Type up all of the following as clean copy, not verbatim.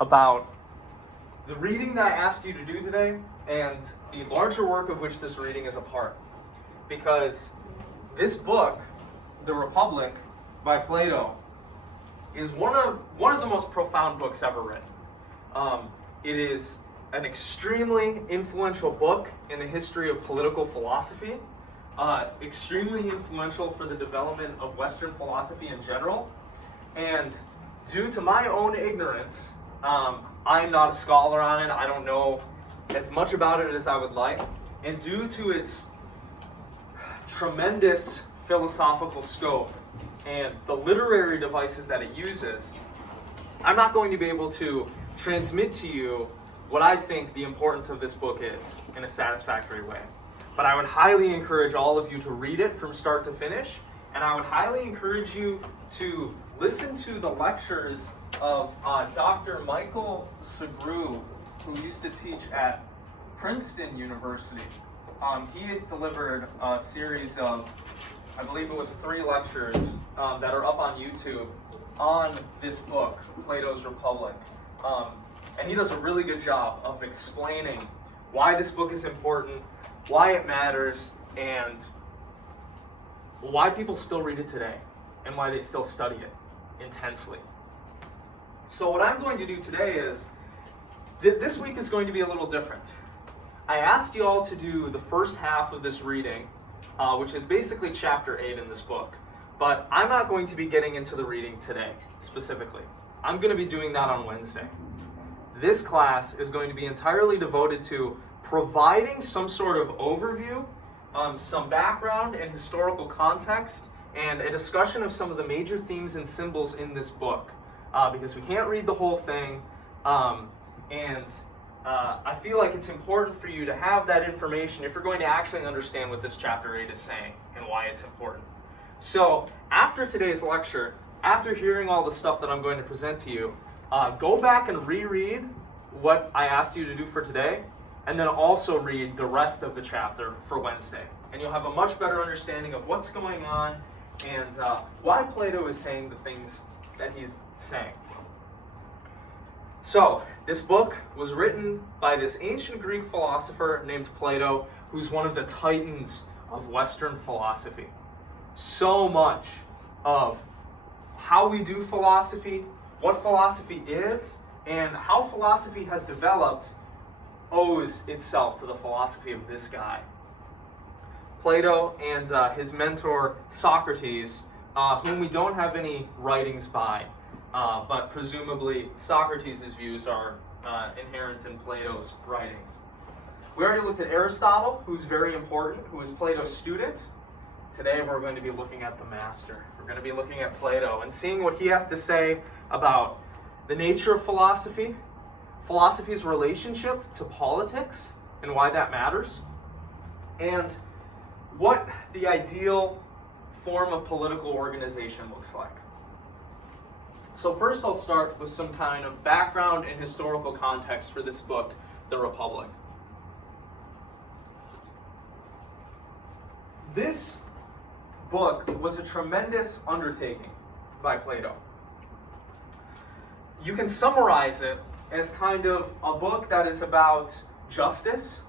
about the reading that I asked you to do today and the larger work of which this reading is a part. Because this book, The Republic by Plato, is one of the most profound books ever written. It is an extremely influential book in the history of political philosophy, extremely influential for the development of Western philosophy in general, and due to my own ignorance, I'm not a scholar on it, I don't know as much about it as I would like, and due to its tremendous philosophical scope and the literary devices that it uses, I'm not going to be able to transmit to you what I think the importance of this book is in a satisfactory way. But I would highly encourage all of you to read it from start to finish, and I would highly encourage you to listen to the lectures of Dr. Michael Segru, who used to teach at Princeton University. He delivered a series of, I believe it was 3 lectures that are up on YouTube on this book, Plato's Republic. And he does a really good job of explaining why this book is important, why it matters, and why people still read it today, and why they still study it intensely. So what I'm going to do today is, this week is going to be a little different. I asked you all to do the first half of this reading, which is basically chapter 8 in this book. But I'm not going to be getting into the reading today, specifically. I'm going to be doing that on Wednesday. This class is going to be entirely devoted to providing some sort of overview, some background and historical context, and a discussion of some of the major themes and symbols in this book. Because we can't read the whole thing, and I feel like it's important for you to have that information if you're going to actually understand what this chapter 8 is saying and why it's important. So after today's lecture, after hearing all the stuff that I'm going to present to you, go back and reread what I asked you to do for today, and then also read the rest of the chapter for Wednesday. And you'll have a much better understanding of what's going on and why Plato is saying the things that he's saying. So, this book was written by this ancient Greek philosopher named Plato, who's one of the titans of Western philosophy. So much of how we do philosophy, what philosophy is, and how philosophy has developed owes itself to the philosophy of this guy. Plato and his mentor Socrates, whom we don't have any writings by, but presumably Socrates' views are inherent in Plato's writings. We already looked at Aristotle, who's very important, who is Plato's student. Today we're going to be looking at the master. We're going to be looking at Plato and seeing what he has to say about the nature of philosophy, philosophy's relationship to politics and why that matters, and what the ideal form of political organization looks like. So first I'll start with some kind of background and historical context for this book, The Republic. This book was a tremendous undertaking by Plato. You can summarize it as kind of a book that is about justice,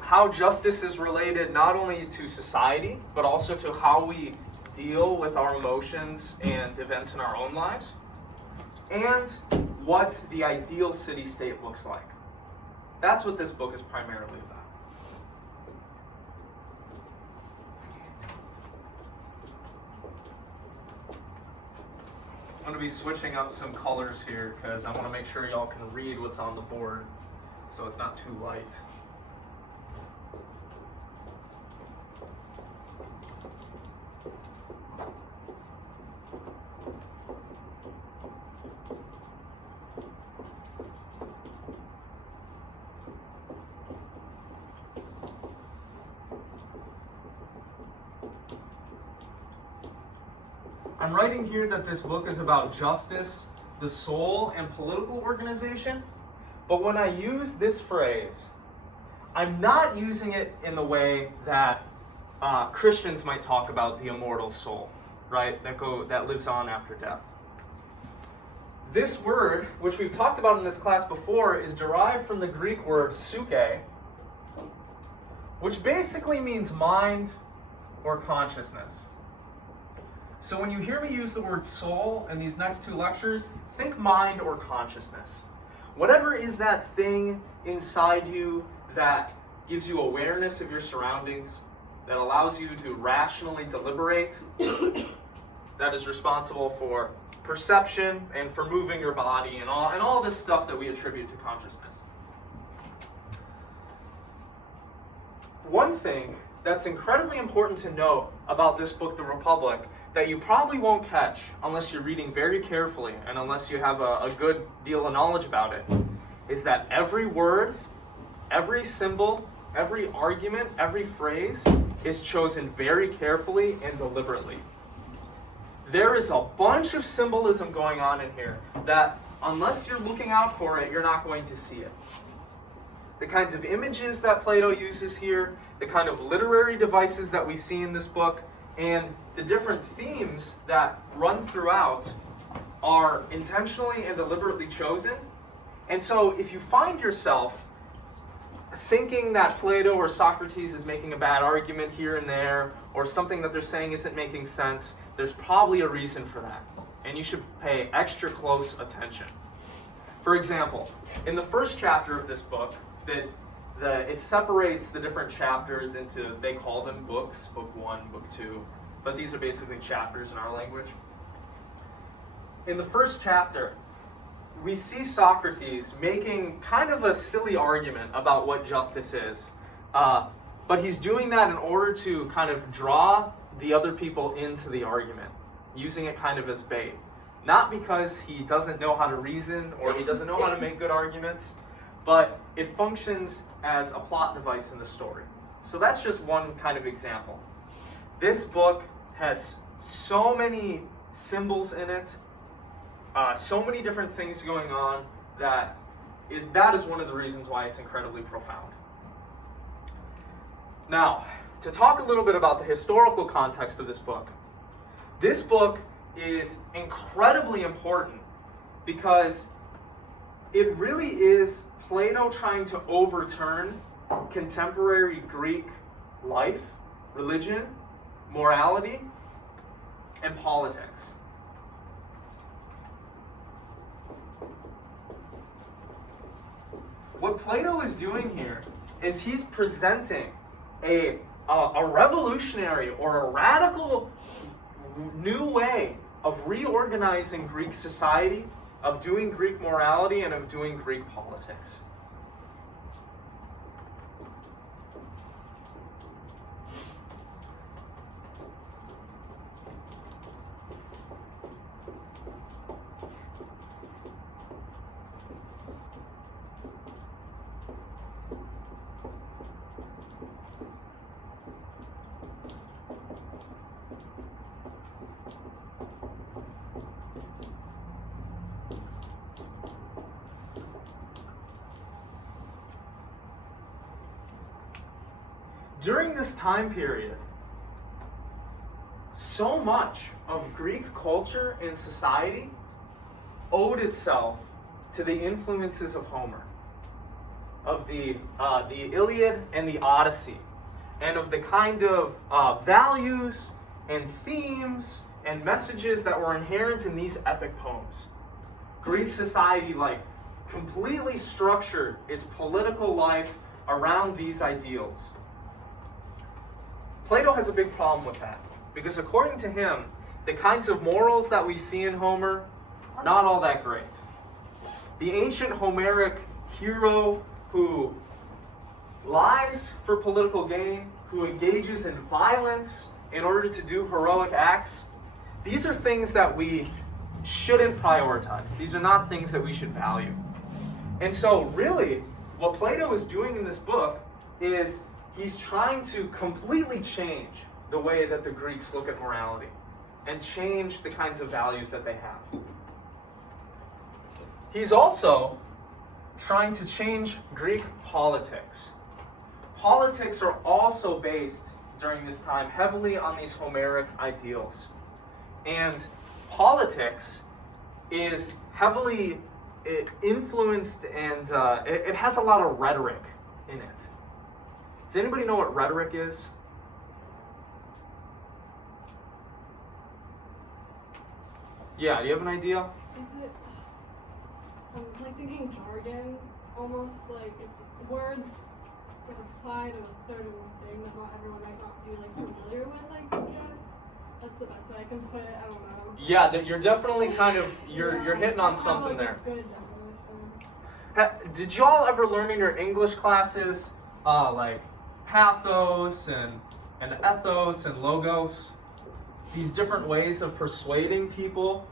how justice is related not only to society, but also to how we deal with our emotions and events in our own lives, and what the ideal city-state looks like. That's what this book is primarily about. I'm going to be switching up some colors here because I want to make sure y'all can read what's on the board so it's not too light. I'm writing here that this book is about justice, the soul, and political organization, but when I use this phrase, I'm not using it in the way that Christians might talk about the immortal soul, right? That lives on after death. This word, which we've talked about in this class before, is derived from the Greek word psyche, which basically means mind or consciousness. So when you hear me use the word soul in these next two lectures, think mind or consciousness. Whatever is that thing inside you that gives you awareness of your surroundings, that allows you to rationally deliberate, that is responsible for perception and for moving your body and all this stuff that we attribute to consciousness. One thing that's incredibly important to note about this book, The Republic, that you probably won't catch unless you're reading very carefully and unless you have a good deal of knowledge about it, is that every word, every symbol, every argument, every phrase is chosen very carefully and deliberately. There is a bunch of symbolism going on in here that, unless you're looking out for it, you're not going to see it. The kinds of images that Plato uses here, the kind of literary devices that we see in this book, and the different themes that run throughout are intentionally and deliberately chosen. And so if you find yourself thinking that Plato or Socrates is making a bad argument here and there, or something that they're saying isn't making sense, there's probably a reason for that. And you should pay extra close attention. For example, in the first chapter of this book, it separates the different chapters into, they call them books, book 1, book 2, but these are basically chapters in our language. In the first chapter, we see Socrates making kind of a silly argument about what justice is. But he's doing that in order to kind of draw the other people into the argument, using it kind of as bait. Not because he doesn't know how to reason or he doesn't know how to make good arguments, but it functions as a plot device in the story. So that's just one kind of example. This book has so many symbols in it, so many different things going on, that is one of the reasons why it's incredibly profound. Now, to talk a little bit about the historical context of this book. This book is incredibly important because it really is Plato trying to overturn contemporary Greek life, religion, morality, and politics. What Plato is doing here is he's presenting a revolutionary or a radical new way of reorganizing Greek society, of doing Greek morality, and of doing Greek politics. During this time period, so much of Greek culture and society owed itself to the influences of Homer, of the Iliad and the Odyssey, and of the kind of values and themes and messages that were inherent in these epic poems. Greek society completely structured its political life around these ideals. Plato has a big problem with that, because according to him, the kinds of morals that we see in Homer are not all that great. The ancient Homeric hero who lies for political gain, who engages in violence in order to do heroic acts, these are things that we shouldn't prioritize. These are not things that we should value. And so really, what Plato is doing in this book is he's trying to completely change the way that the Greeks look at morality and change the kinds of values that they have. He's also trying to change Greek politics. Politics are also based during this time heavily on these Homeric ideals. And politics is heavily influenced, and it has a lot of rhetoric in it. Does anybody know what rhetoric is? Yeah, do you have an idea? Is it, I'm like thinking jargon, almost like it's words that apply to a certain thing that not everyone might not be like familiar with, I guess. That's the best way I can put it, I don't know. Yeah, you're definitely kind of, you're hitting on something there. Good definition. Did y'all ever learn in your English classes, like pathos and ethos and logos? These different ways of persuading people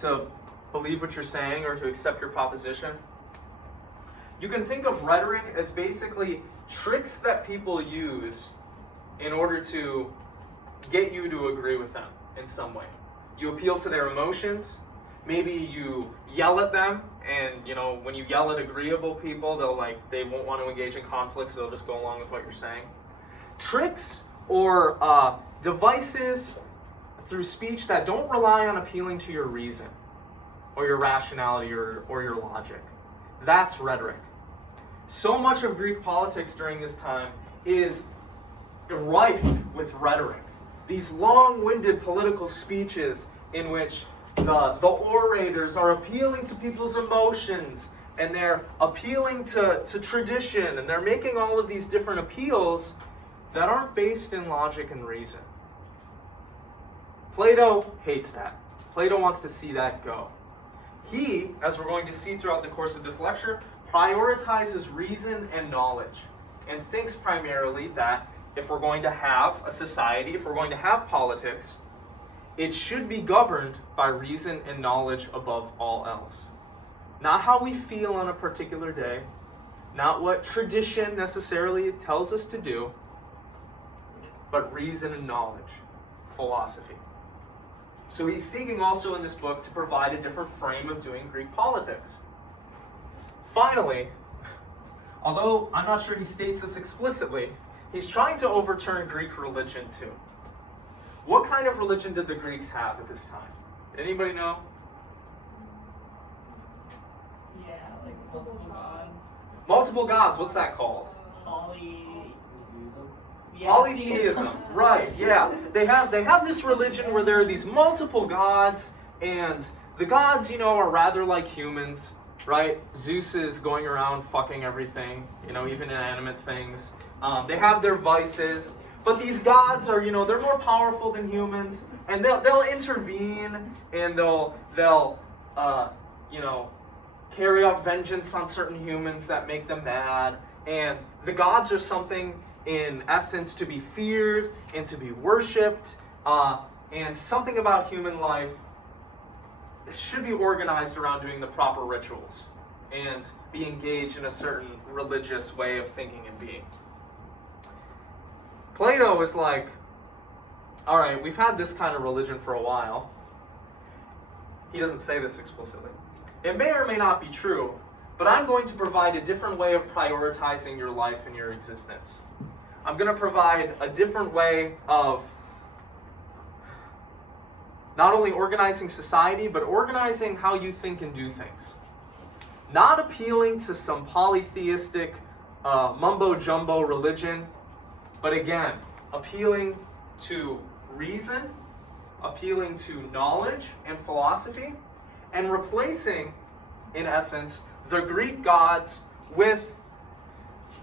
to believe what you're saying or to accept your proposition. You can think of rhetoric as basically tricks that people use in order to get you to agree with them in some way. You appeal to their emotions. Maybe you yell at them, and when you yell at agreeable people, they won't want to engage in conflict, so they'll just go along with what you're saying. Tricks or devices through speech that don't rely on appealing to your reason or your rationality or your logic. That's rhetoric. So much of Greek politics during this time is rife with rhetoric. These long-winded political speeches in which the orators are appealing to people's emotions, and they're appealing to tradition, and they're making all of these different appeals that aren't based in logic and reason. Plato hates that. Plato wants to see that go. He, as we're going to see throughout the course of this lecture, prioritizes reason and knowledge, and thinks primarily that if we're going to have a society, if we're going to have politics, it should be governed by reason and knowledge above all else. Not how we feel on a particular day, not what tradition necessarily tells us to do, but reason and knowledge, philosophy. So he's seeking also in this book to provide a different frame of doing Greek politics. Finally, although I'm not sure he states this explicitly, he's trying to overturn Greek religion too. What kind of religion did the Greeks have at this time? Anybody know? Yeah, like multiple gods. Multiple gods, what's that called? Polytheism, right, yeah. They have this religion where there are these multiple gods, and the gods, are rather like humans, right? Zeus is going around fucking everything, even inanimate things. They have their vices, but these gods are, they're more powerful than humans, and they'll intervene, and they'll carry out vengeance on certain humans that make them mad. And the gods are something in essence to be feared and to be worshipped, and something about human life should be organized around doing the proper rituals and be engaged in a certain religious way of thinking and being. Plato is like, all right, we've had this kind of religion for a while. He doesn't say this explicitly. It may or may not be true, but I'm going to provide a different way of prioritizing your life and your existence. I'm going to provide a different way of not only organizing society, but organizing how you think and do things. Not appealing to some polytheistic mumbo-jumbo religion, but again, appealing to reason, appealing to knowledge and philosophy, and replacing, in essence, the Greek gods with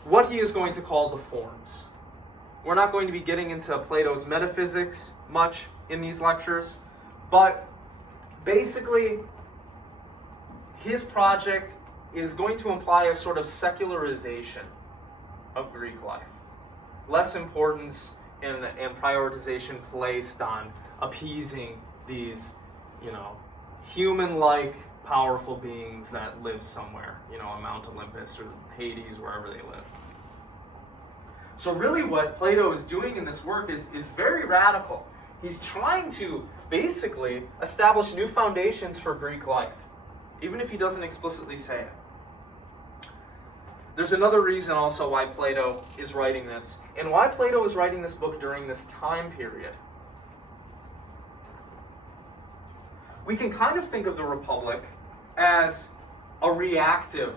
what he is going to call the forms. We're not going to be getting into Plato's metaphysics much in these lectures, but basically, his project is going to imply a sort of secularization of Greek life. Less importance and prioritization placed on appeasing these, human-like powerful beings that live somewhere, on Mount Olympus or Hades, wherever they live. So really what Plato is doing in this work is very radical. He's trying to basically establish new foundations for Greek life, even if he doesn't explicitly say it. There's another reason also why Plato is writing this, and why Plato is writing this book during this time period. we can kind of think of the Republic as a reactive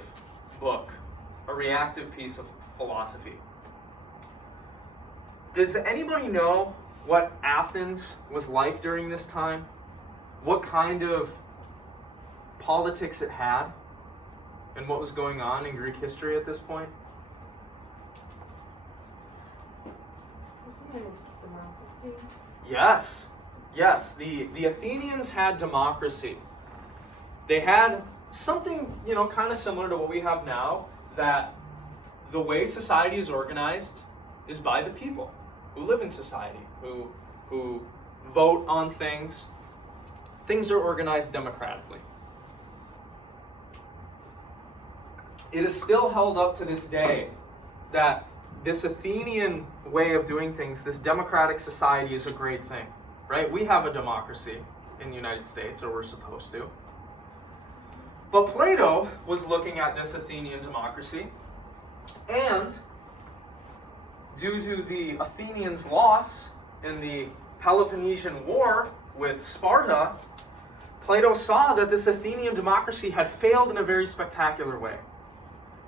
book, a reactive piece of philosophy. Does anybody know what Athens was like during this time? What kind of politics it had? And what was going on in Greek history at this point? Wasn't there democracy? Yes. The Athenians had democracy. They had something, kind of similar to what we have now, that the way society is organized is by the people who live in society, who vote on things. Things are organized democratically. It is still held up to this day that this Athenian way of doing things, this democratic society, is a great thing, right? We have a democracy in the United States, or we're supposed to. But Plato was looking at this Athenian democracy, and due to the Athenians' loss in the Peloponnesian War with Sparta, Plato saw that this Athenian democracy had failed in a very spectacular way.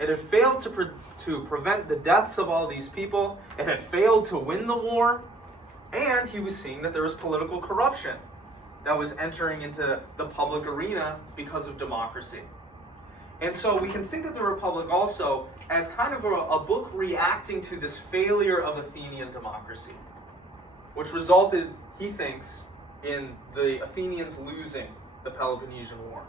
It had failed to prevent the deaths of all these people. It had failed to win the war. And he was seeing that there was political corruption that was entering into the public arena because of democracy. And so we can think of the Republic also as kind of a book reacting to this failure of Athenian democracy, which resulted, he thinks, in the Athenians losing the Peloponnesian War.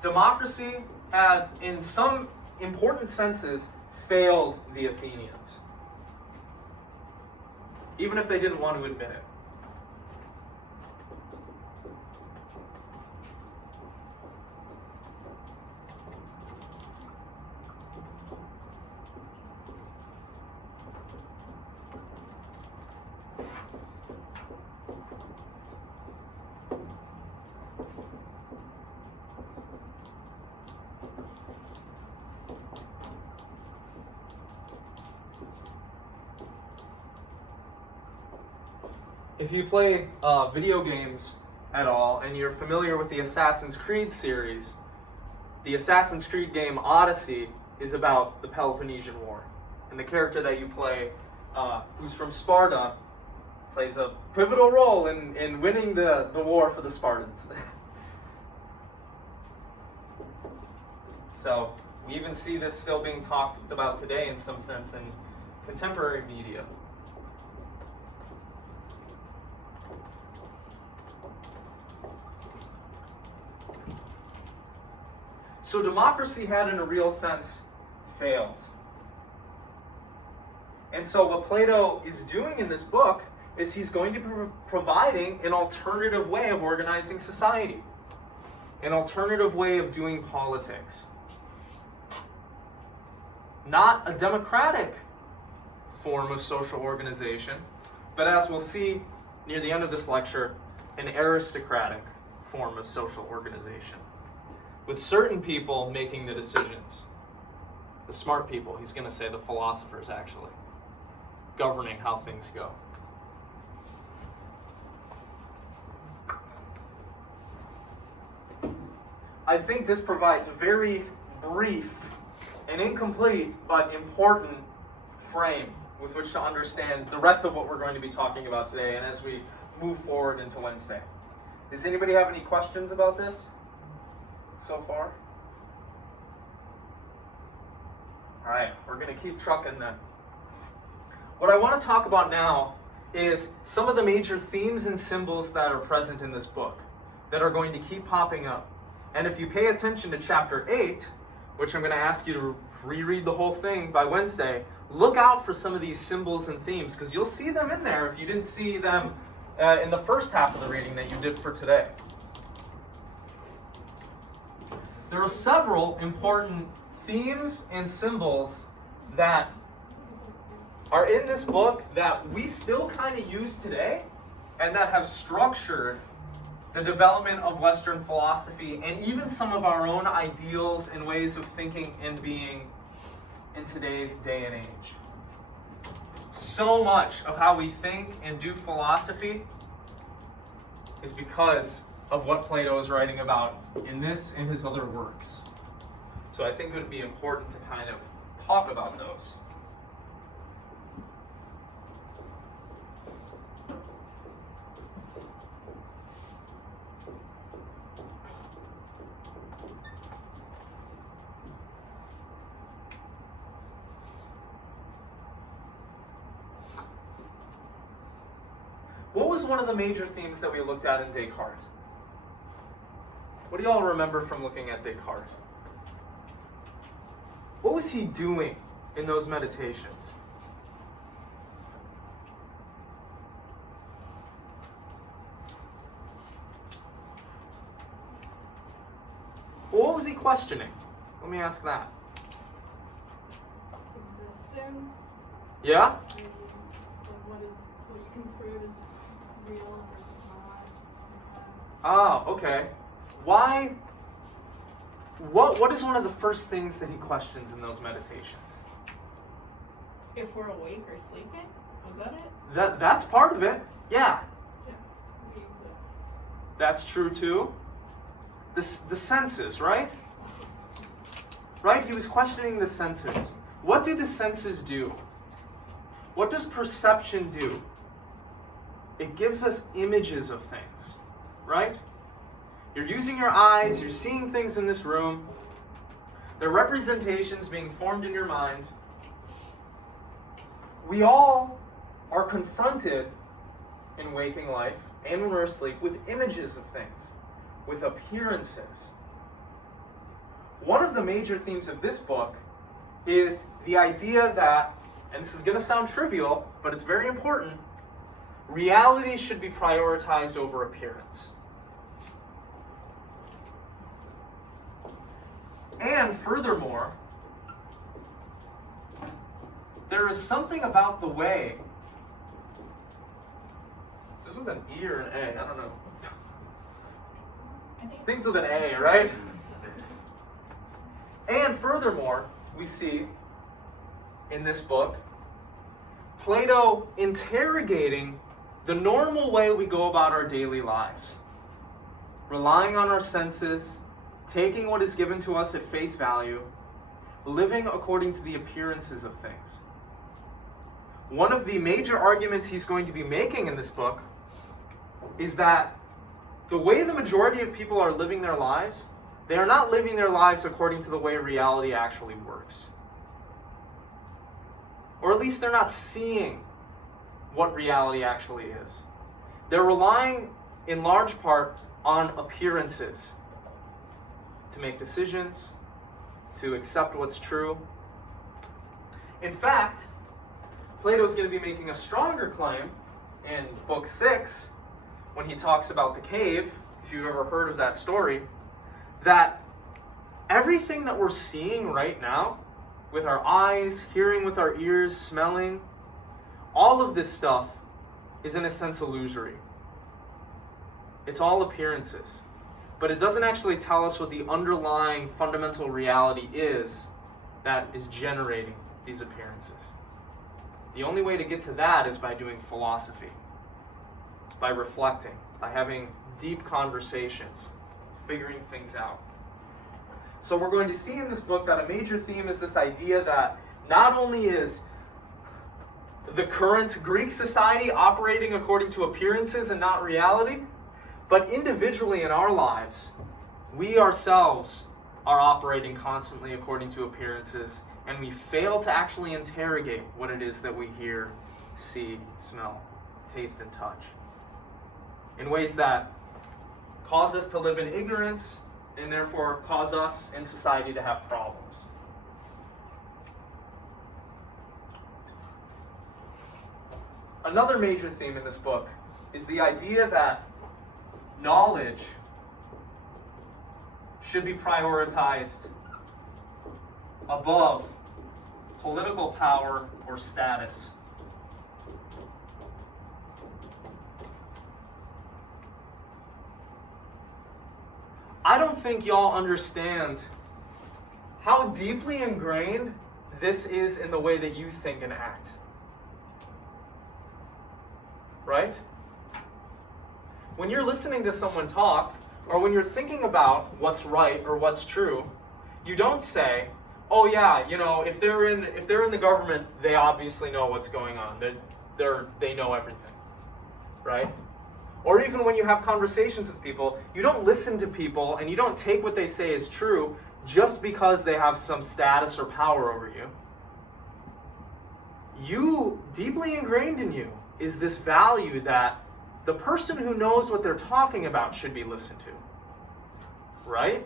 Democracy had, in some important senses, failed the Athenians, even if they didn't want to admit it. If you play video games at all, and you're familiar with the Assassin's Creed series, the Assassin's Creed game Odyssey is about the Peloponnesian War. And the character that you play, who's from Sparta, plays a pivotal role in winning the war for the Spartans. So we even see this still being talked about today in some sense in contemporary media. So democracy had, in a real sense, failed. And so what Plato is doing in this book is he's going to be providing an alternative way of organizing society, an alternative way of doing politics. Not a democratic form of social organization, but as we'll see near the end of this lecture, an aristocratic form of social organization, with certain people making the decisions. The smart people, he's going to say the philosophers actually, governing how things go. I think this provides a very brief and incomplete but important frame with which to understand the rest of what we're going to be talking about today and as we move forward into Wednesday. Does anybody have any questions about this so far? All right, we're going to keep trucking then. What I want to talk about now is some of the major themes and symbols that are present in this book that are going to keep popping up. And if you pay attention to chapter 8, which I'm going to ask you to reread the whole thing by Wednesday, look out for some of these symbols and themes, because you'll see them in there if you didn't see them in the first half of the reading that you did for today. There are several important themes and symbols that are in this book that we still kind of use today and that have structured the development of Western philosophy and even some of our own ideals and ways of thinking and being in today's day and age. so much of how we think and do philosophy is because of what Plato is writing about in this and his other works. So I think it would be important to kind of talk about those. What was one of the major themes that we looked at in Descartes? What do y'all remember from looking at Descartes? What was he doing in those meditations? Well, what was he questioning? Let me ask that. Existence. Yeah? And what you can prove is real versus not. Ah, okay. Why? What is one of the first things that he questions in those meditations? If we're awake or sleeping? Was that it? That's part of it. Yeah. Yeah, we exist. That's true too. The senses, right? Right? He was questioning the senses. What do the senses do? What does perception do? It gives us images of things, right? You're using your eyes, you're seeing things in this room. They're representations being formed in your mind. We all are confronted in waking life and when we're asleep with images of things, with appearances. One of the major themes of this book is the idea that, and this is going to sound trivial, but it's very important, reality should be prioritized over appearance. And furthermore, there is something about the way. Is this with an E or an A? I don't know. I think Things with an A, right? And furthermore, we see in this book Plato interrogating the normal way we go about our daily lives, relying on our senses, taking what is given to us at face value, living according to the appearances of things. One of the major arguments he's going to be making in this book is that the way the majority of people are living their lives, they are not living their lives according to the way reality actually works. Or at least they're not seeing what reality actually is. They're relying in large part on appearances to make decisions, to accept what's true. In fact, Plato's going to be making a stronger claim in Book 6 when he talks about the cave, if you've ever heard of that story, that everything that we're seeing right now, with our eyes, hearing with our ears, smelling, all of this stuff is in a sense illusory. It's all appearances. But it doesn't actually tell us what the underlying fundamental reality is that is generating these appearances. The only way to get to that is by doing philosophy, by reflecting, by having deep conversations, figuring things out. So we're going to see in this book that a major theme is this idea that not only is the current Greek society operating according to appearances and not reality, but individually in our lives, we ourselves are operating constantly according to appearances, and we fail to actually interrogate what it is that we hear, see, smell, taste, and touch in ways that cause us to live in ignorance and therefore cause us in society to have problems. Another major theme in this book is the idea that knowledge should be prioritized above political power or status. I don't think y'all understand how deeply ingrained this is in the way that you think and act. right? When you're listening to someone talk, or when you're thinking about what's right or what's true, you don't say, oh yeah, if they're in the government, they obviously know what's going on. They know everything, right? Or even when you have conversations with people, you don't listen to people and you don't take what they say as true just because they have some status or power over you. Deeply ingrained in you is this value that the person who knows what they're talking about should be listened to, right?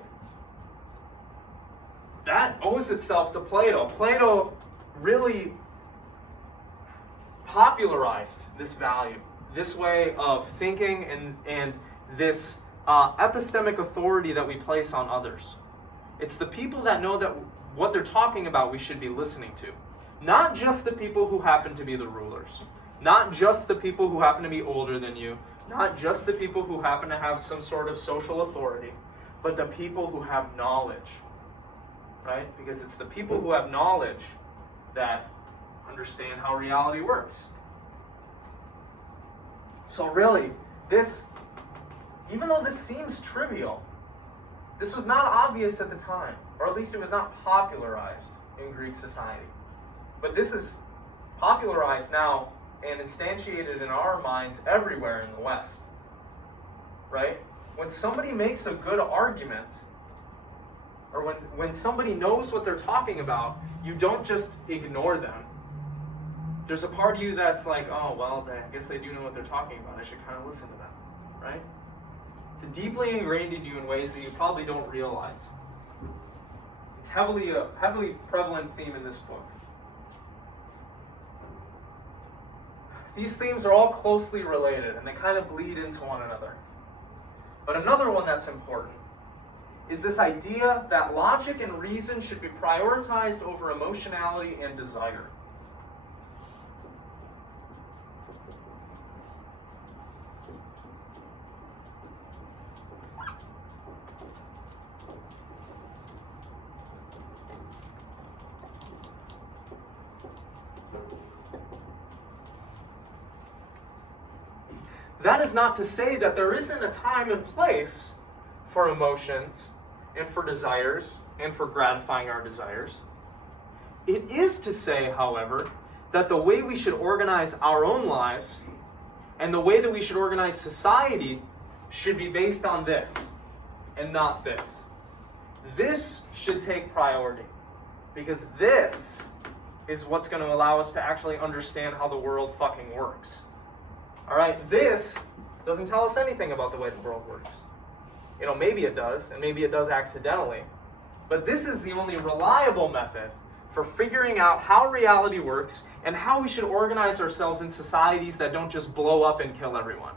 That owes itself to Plato. Plato really popularized this value, this way of thinking and this epistemic authority that we place on others. It's the people that know that what they're talking about we should be listening to. Not just the people who happen to be the rulers. Not just the people who happen to be older than you. Not just the people who happen to have some sort of social authority. But the people who have knowledge. Right? Because it's the people who have knowledge that understand how reality works. So really, even though this seems trivial, this was not obvious at the time, or at least it was not popularized in Greek society. But this is popularized now and instantiated in our minds everywhere in the West. Right? When somebody makes a good argument, or when somebody knows what they're talking about, you don't just ignore them. There's a part of you that's like, oh, well, I guess they do know what they're talking about. I should kind of listen to them, right? It's deeply ingrained in you in ways that you probably don't realize. It's a heavily prevalent theme in this book. These themes are all closely related, and they kind of bleed into one another. But another one that's important is this idea that logic and reason should be prioritized over emotionality and desire. That is not to say that there isn't a time and place for emotions and for desires and for gratifying our desires. It is to say, however, that the way we should organize our own lives and the way that we should organize society should be based on this and not this. This should take priority because this is what's going to allow us to actually understand how the world fucking works. All right, this doesn't tell us anything about the way the world works. Maybe it does, and maybe it does accidentally. But this is the only reliable method for figuring out how reality works and how we should organize ourselves in societies that don't just blow up and kill everyone.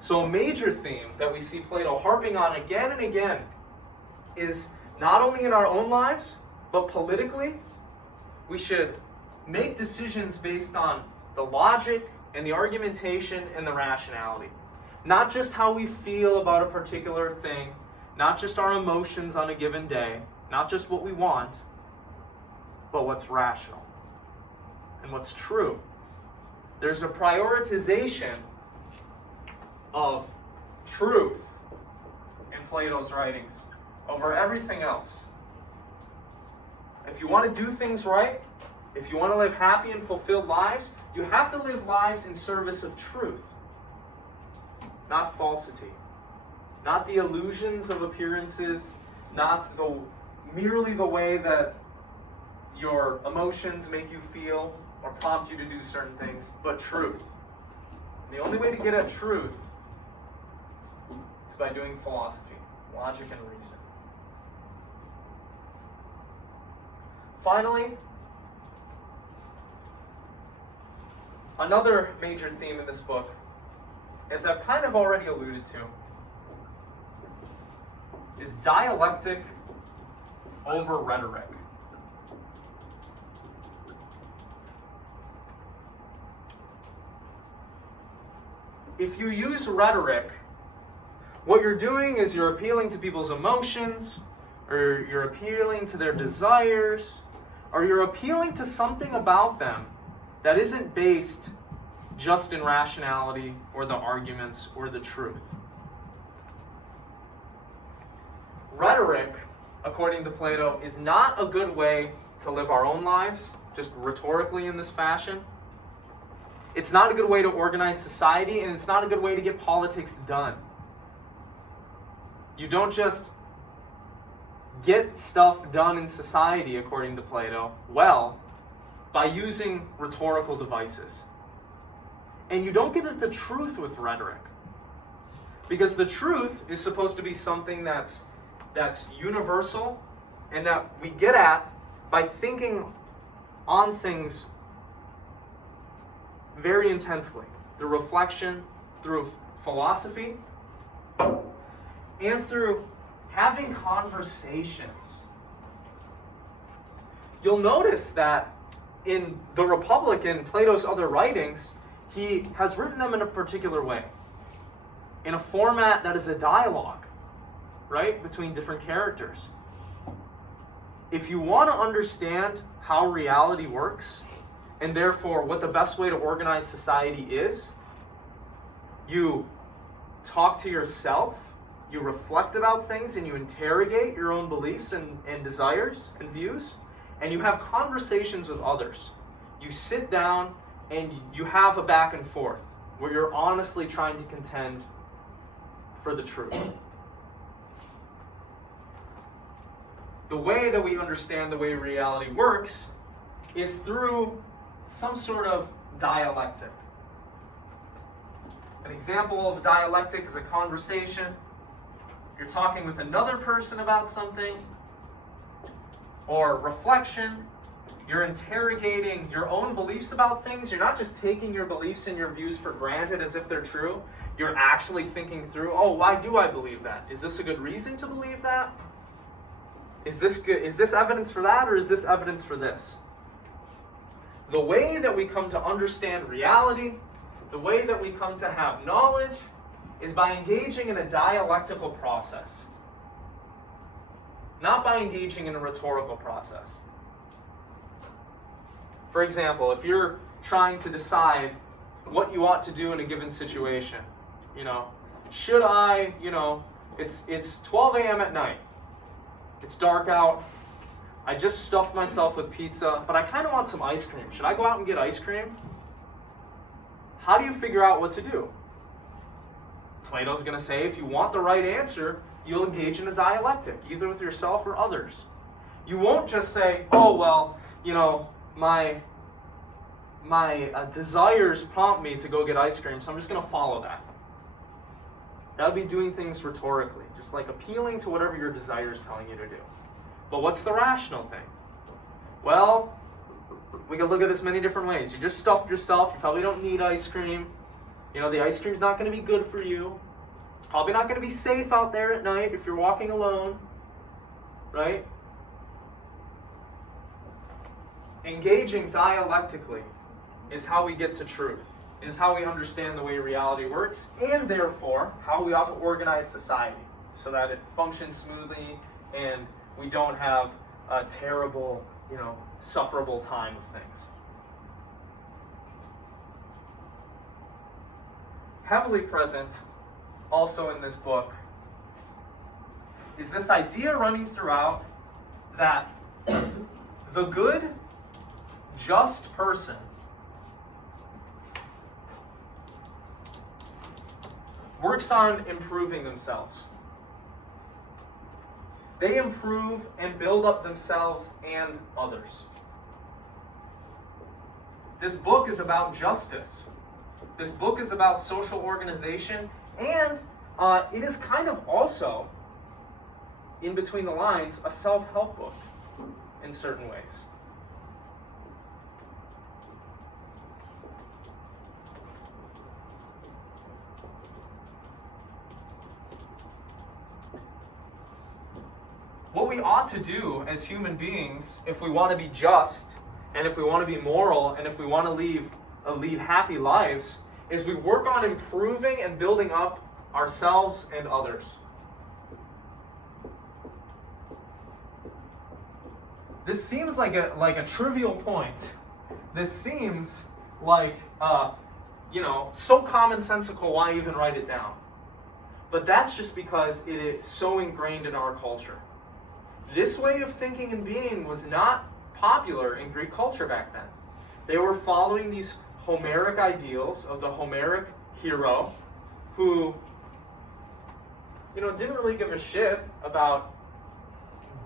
So a major theme that we see Plato harping on again and again is not only in our own lives, but politically, we should make decisions based on the logic and the argumentation and the rationality. Not just how we feel about a particular thing, not just our emotions on a given day, not just what we want, but what's rational and what's true. There's a prioritization of truth in Plato's writings over everything else. If you want to do things right, if you want to live happy and fulfilled lives, you have to live lives in service of truth, not falsity, not the illusions of appearances, not merely the way that your emotions make you feel or prompt you to do certain things, but truth. And the only way to get at truth is by doing philosophy, logic, and reason. Finally, another major theme in this book, as I've kind of already alluded to, is dialectic over rhetoric. If you use rhetoric, what you're doing is you're appealing to people's emotions, or you're appealing to their desires, or you're appealing to something about them that isn't based just in rationality or the arguments or the truth. Rhetoric, according to Plato, is not a good way to live our own lives, just rhetorically in this fashion. It's not a good way to organize society, and it's not a good way to get politics done. You don't just get stuff done in society, according to Plato, well, by using rhetorical devices. And you don't get at the truth with rhetoric. Because the truth is supposed to be something that's universal and that we get at by thinking on things very intensely, through reflection, through philosophy, and through having conversations. You'll notice that in the Republic and Plato's other writings, he has written them in a particular way, in a format that is a dialogue, right, between different characters. If you want to understand how reality works, and therefore what the best way to organize society is, you talk to yourself, you reflect about things, and you interrogate your own beliefs and desires and views, and you have conversations with others. You sit down and you have a back and forth where you're honestly trying to contend for the truth. The way that we understand the way reality works is through some sort of dialectic. An example of a dialectic is a conversation. You're talking with another person about something, or reflection. You're interrogating your own beliefs about things. You're not just taking your beliefs and your views for granted as if they're true. You're actually thinking through, oh, why do I believe that? Is this a good reason to believe that? Is this evidence for that, or is this evidence for this? The way that we come to understand reality, the way that we come to have knowledge, is by engaging in a dialectical process, not by engaging in a rhetorical process. For example, if you're trying to decide what you ought to do in a given situation, should I, it's 12 a.m. at night, it's dark out, I just stuffed myself with pizza, but I kind of want some ice cream. Should I go out and get ice cream? How do you figure out what to do? Plato's going to say if you want the right answer, you'll engage in a dialectic, either with yourself or others. You won't just say, oh, well, my desires prompt me to go get ice cream, so I'm just going to follow that. That would be doing things rhetorically, just like appealing to whatever your desire is telling you to do. But what's the rational thing? Well, we can look at this many different ways. You just stuffed yourself. You probably don't need ice cream. The ice cream's not going to be good for you. It's probably not going to be safe out there at night if you're walking alone, right? Engaging dialectically is how we get to truth, is how we understand the way reality works, and therefore how we ought to organize society so that it functions smoothly and we don't have a terrible, sufferable time of things. Heavily present also in this book is this idea running throughout that the good, just person works on improving themselves. They improve and build up themselves and others. This book is about justice. This book is about social organization, and it is kind of also, in between the lines, a self-help book in certain ways. What we ought to do as human beings, if we want to be just, and if we want to be moral, and if we want to lead happy lives, is we work on improving and building up ourselves and others. This seems like a trivial point. This seems like so commonsensical, why even write it down? But that's just because it is so ingrained in our culture. This way of thinking and being was not popular in Greek culture back then. They were following these Homeric ideals of the Homeric hero who, didn't really give a shit about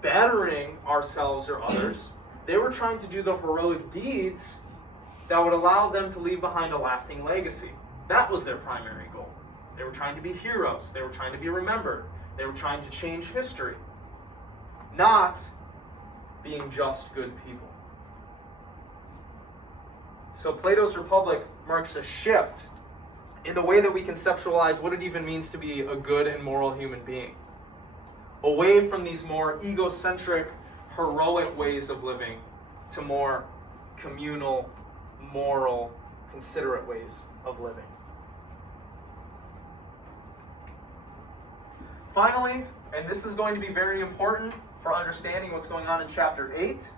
bettering ourselves or others. They were trying to do the heroic deeds that would allow them to leave behind a lasting legacy. That was their primary goal. They were trying to be heroes. They were trying to be remembered. They were trying to change history, not being just good people. So Plato's Republic marks a shift in the way that we conceptualize what it even means to be a good and moral human being. Away from these more egocentric, heroic ways of living to more communal, moral, considerate ways of living. Finally, and this is going to be very important for understanding what's going on in chapter 8,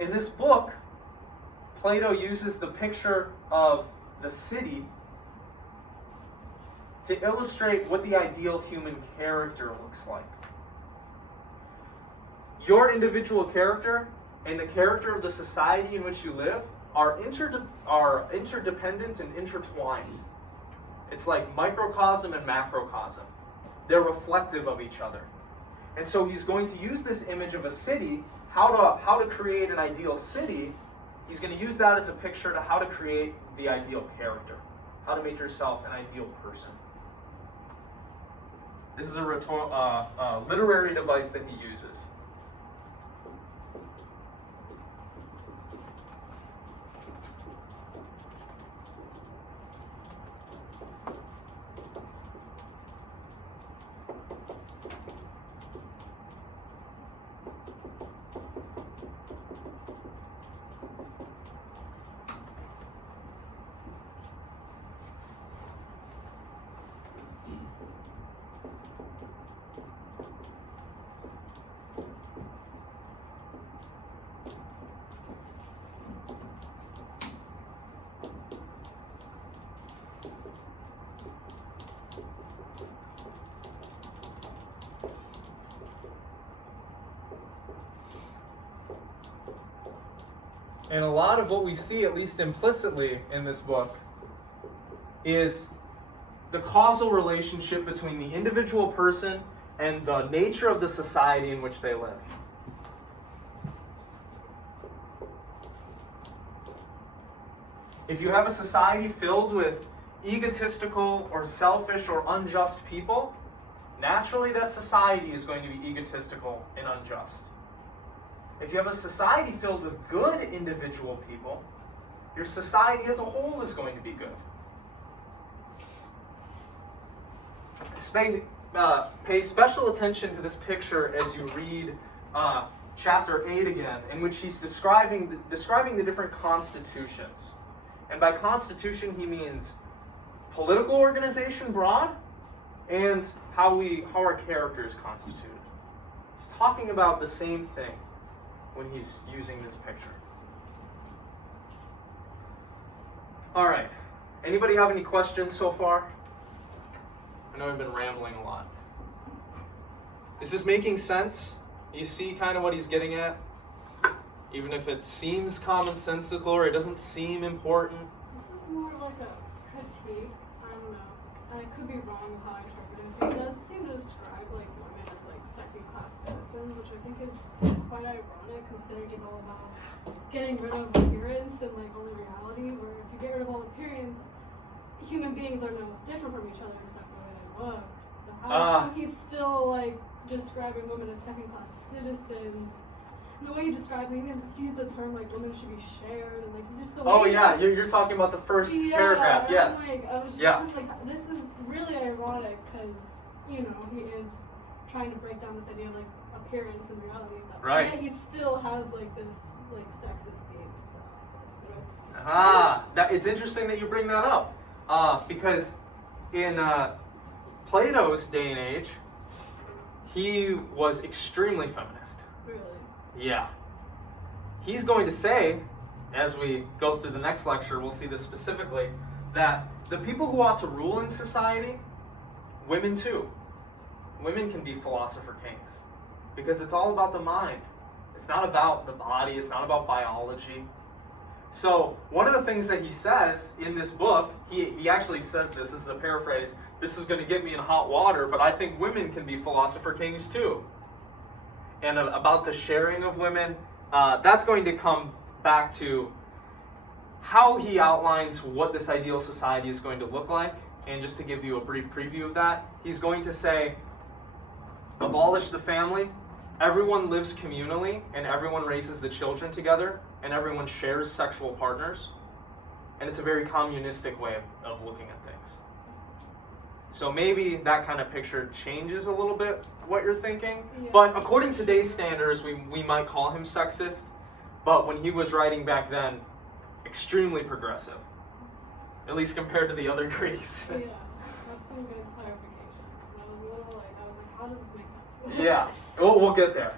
in this book, Plato uses the picture of the city to illustrate what the ideal human character looks like. Your individual character and the character of the society in which you live are interdependent and intertwined. It's like microcosm and macrocosm. They're reflective of each other. And so he's going to use this image of a city, how to create an ideal city. He's going to use that as a picture to how to create the ideal character, how to make yourself an ideal person. This is a literary device that he uses. And a lot of what we see, at least implicitly in this book, is the causal relationship between the individual person and the nature of the society in which they live. If you have a society filled with egotistical or selfish or unjust people, naturally that society is going to be egotistical and unjust. If you have a society filled with good individual people, your society as a whole is going to be good. Pay special attention to this picture as you read chapter 8 again, in which he's describing the different constitutions. And by constitution, he means political organization broad and how our character is constituted. He's talking about the same thing when he's using this picture. All right. Anybody have any questions so far? I know I've been rambling a lot. Is this making sense? You see kind of what he's getting at? Even if it seems commonsensical or it doesn't seem important? This is more like a critique. I don't know. And I could be wrong with how I interpret it, but it does seem to describe women as second-class citizens, which I think is quite ironic considering it's all about getting rid of appearance and only reality, where if you get rid of all appearance, human beings are no different from each other except the way they look. So how come he's still describing women as second-class citizens? And the way he describes it, he even used the term women should be shared, and just the way. You're talking about the first paragraph. Yes. I was just this is really ironic because he is trying to break down this idea of appearance and reality, but right. Yet he still has this sexist theme. So it's it's interesting that you bring that up, because in Plato's day and age, he was extremely feminist. really. Yeah. He's going to say as we go through the next lecture, we'll see this specifically, that the people who ought to rule in society, women too. Women can be philosopher kings because it's all about the mind. It's not about the body. It's not about biology. So one of the things that he says in this book, he actually says this is a paraphrase, this is going to get me in hot water, but I think women can be philosopher kings too. And about the sharing of women, that's going to come back to how he outlines what this ideal society is going to look like. And just to give you a brief preview of that, he's going to say, abolish the family, everyone lives communally, and everyone raises the children together, and everyone shares sexual partners. And it's a very communistic way of looking at things. So maybe that kind of picture changes a little bit what you're thinking. Yeah. But according to today's standards, we might call him sexist. But when he was writing back then, extremely progressive. At least compared to the other Greeks. Yeah, that's some good clarification. I was a little like, how does this make sense? Yeah, we'll get there.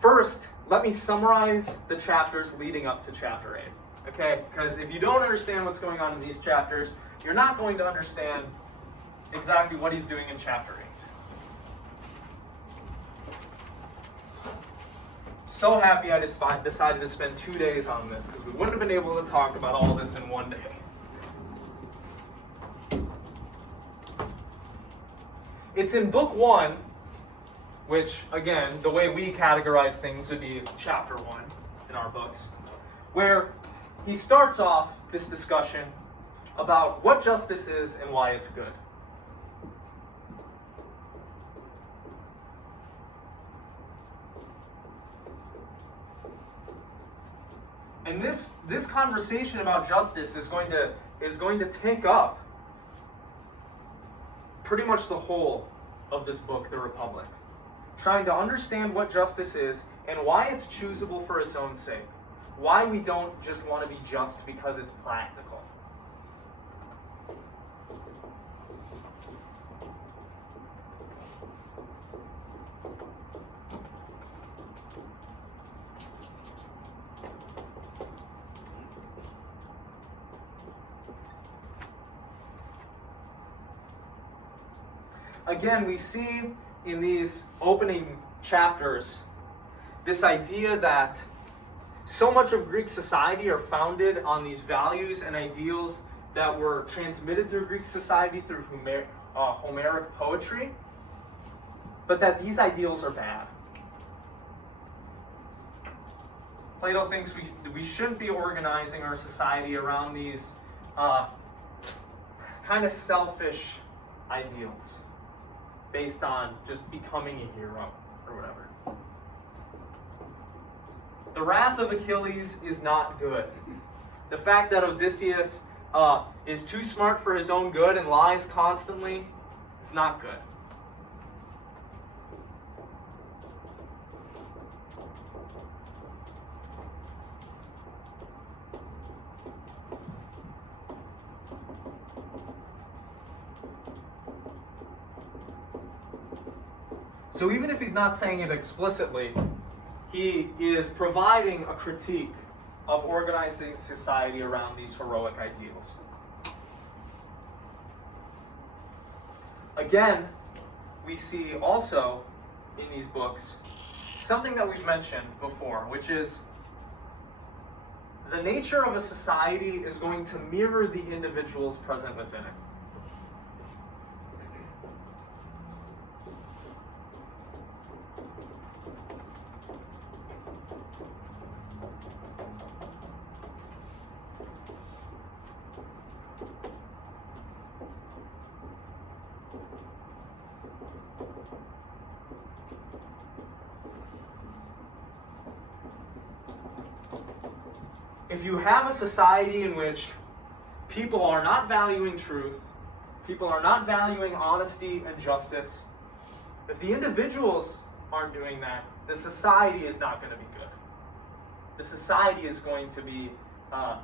First, let me summarize the chapters leading up to chapter 8. Okay? Because if you don't understand what's going on in these chapters, you're not going to understand exactly what he's doing in chapter 8. So happy I decided to spend 2 days on this because we wouldn't have been able to talk about all this in one day. It's in book 1, which, again, the way we categorize things would be chapter 1 in our books, where he starts off this discussion about what justice is and why it's good. And this conversation about justice is going to take up pretty much the whole of this book, The Republic. Trying to understand what justice is and why it's choosable for its own sake. Why we don't just want to be just because it's practical. Again, we see in these opening chapters this idea that so much of Greek society are founded on these values and ideals that were transmitted through Greek society through Homeric poetry, but that these ideals are bad. Plato thinks we shouldn't be organizing our society around these kind of selfish ideals based on just becoming a hero or whatever. The wrath of Achilles is not good. The fact that Odysseus is too smart for his own good and lies constantly is not good. So even if he's not saying it explicitly, he is providing a critique of organizing society around these heroic ideals. Again, we see also in these books something that we've mentioned before, which is the nature of a society is going to mirror the individuals present within it. If you have a society in which people are not valuing truth, people are not valuing honesty and justice, if the individuals aren't doing that, the society is not going to be good. The society is going to be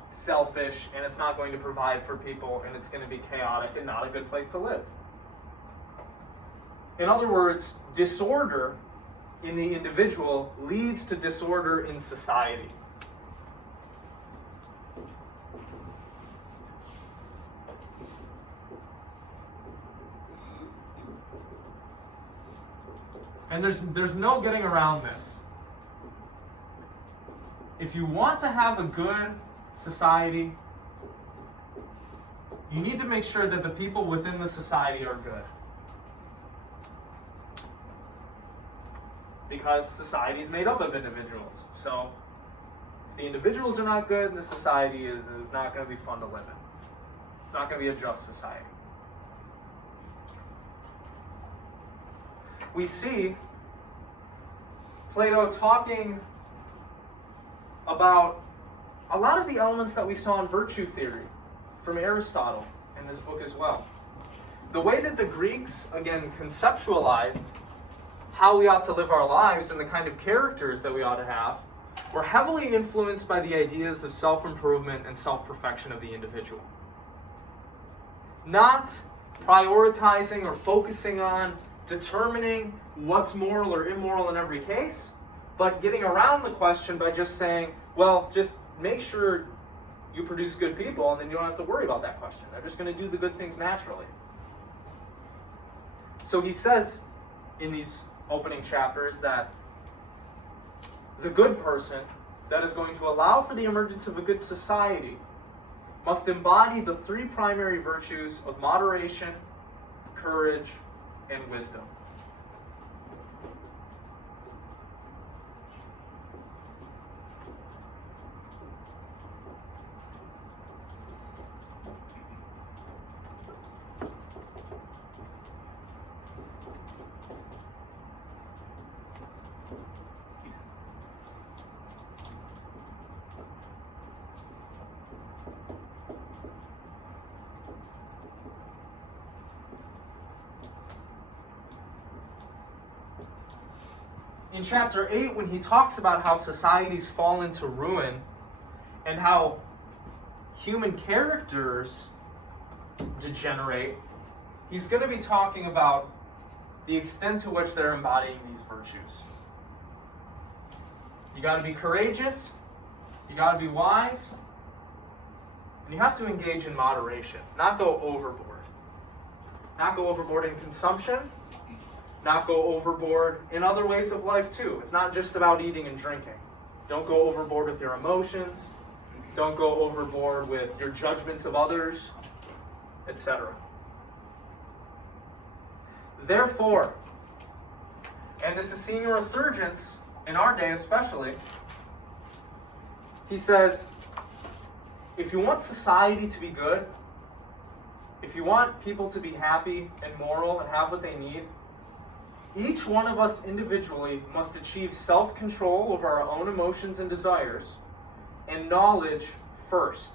selfish, and it's not going to provide for people, and it's going to be chaotic and not a good place to live. In other words, disorder in the individual leads to disorder in society. And there's no getting around this. If you want to have a good society, you need to make sure that the people within the society are good. Because society is made up of individuals. So if the individuals are not good, then the society is not going to be fun to live in. It's not going to be a just society. We see Plato talking about a lot of the elements that we saw in virtue theory from Aristotle in this book as well. The way that the Greeks, again, conceptualized how we ought to live our lives and the kind of characters that we ought to have were heavily influenced by the ideas of self-improvement and self-perfection of the individual. Not prioritizing or focusing on determining what's moral or immoral in every case, but getting around the question by just saying, well, just make sure you produce good people and then you don't have to worry about that question. They're just going to do the good things naturally. So he says in these opening chapters that the good person that is going to allow for the emergence of a good society must embody the three primary virtues of moderation, courage, and wisdom. In chapter 8, when he talks about how societies fall into ruin and how human characters degenerate, he's going to be talking about the extent to which they're embodying these virtues. You got to be courageous, you got to be wise, and you have to engage in moderation, not go overboard. Not go overboard in consumption, not go overboard in other ways of life too. It's not just about eating and drinking. Don't go overboard with your emotions. Don't go overboard with your judgments of others, etc. Therefore, and this is seen in Resurgence, in our day especially, he says, if you want society to be good, if you want people to be happy and moral and have what they need, each one of us individually must achieve self-control over our own emotions and desires, and knowledge first.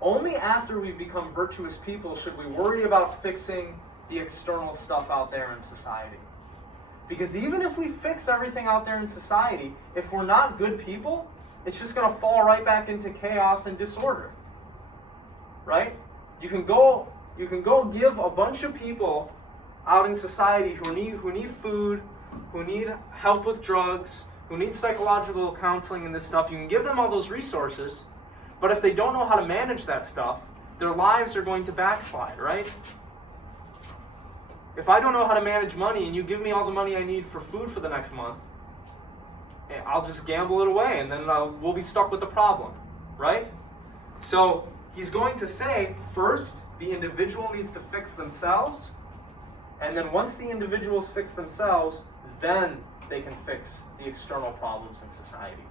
Only after we become virtuous people should we worry about fixing the external stuff out there in society. Because even if we fix everything out there in society, if we're not good people, it's just going to fall right back into chaos and disorder. Right? You can go give a bunch of people out in society who need food, who need help with drugs, who need psychological counseling and this stuff. You can give them all those resources, but if they don't know how to manage that stuff, their lives are going to backslide, right? If I don't know how to manage money and you give me all the money I need for food for the next month, I'll just gamble it away and then we'll be stuck with the problem, right? So he's going to say, first, the individual needs to fix themselves, and then once the individuals fix themselves, then they can fix the external problems in society.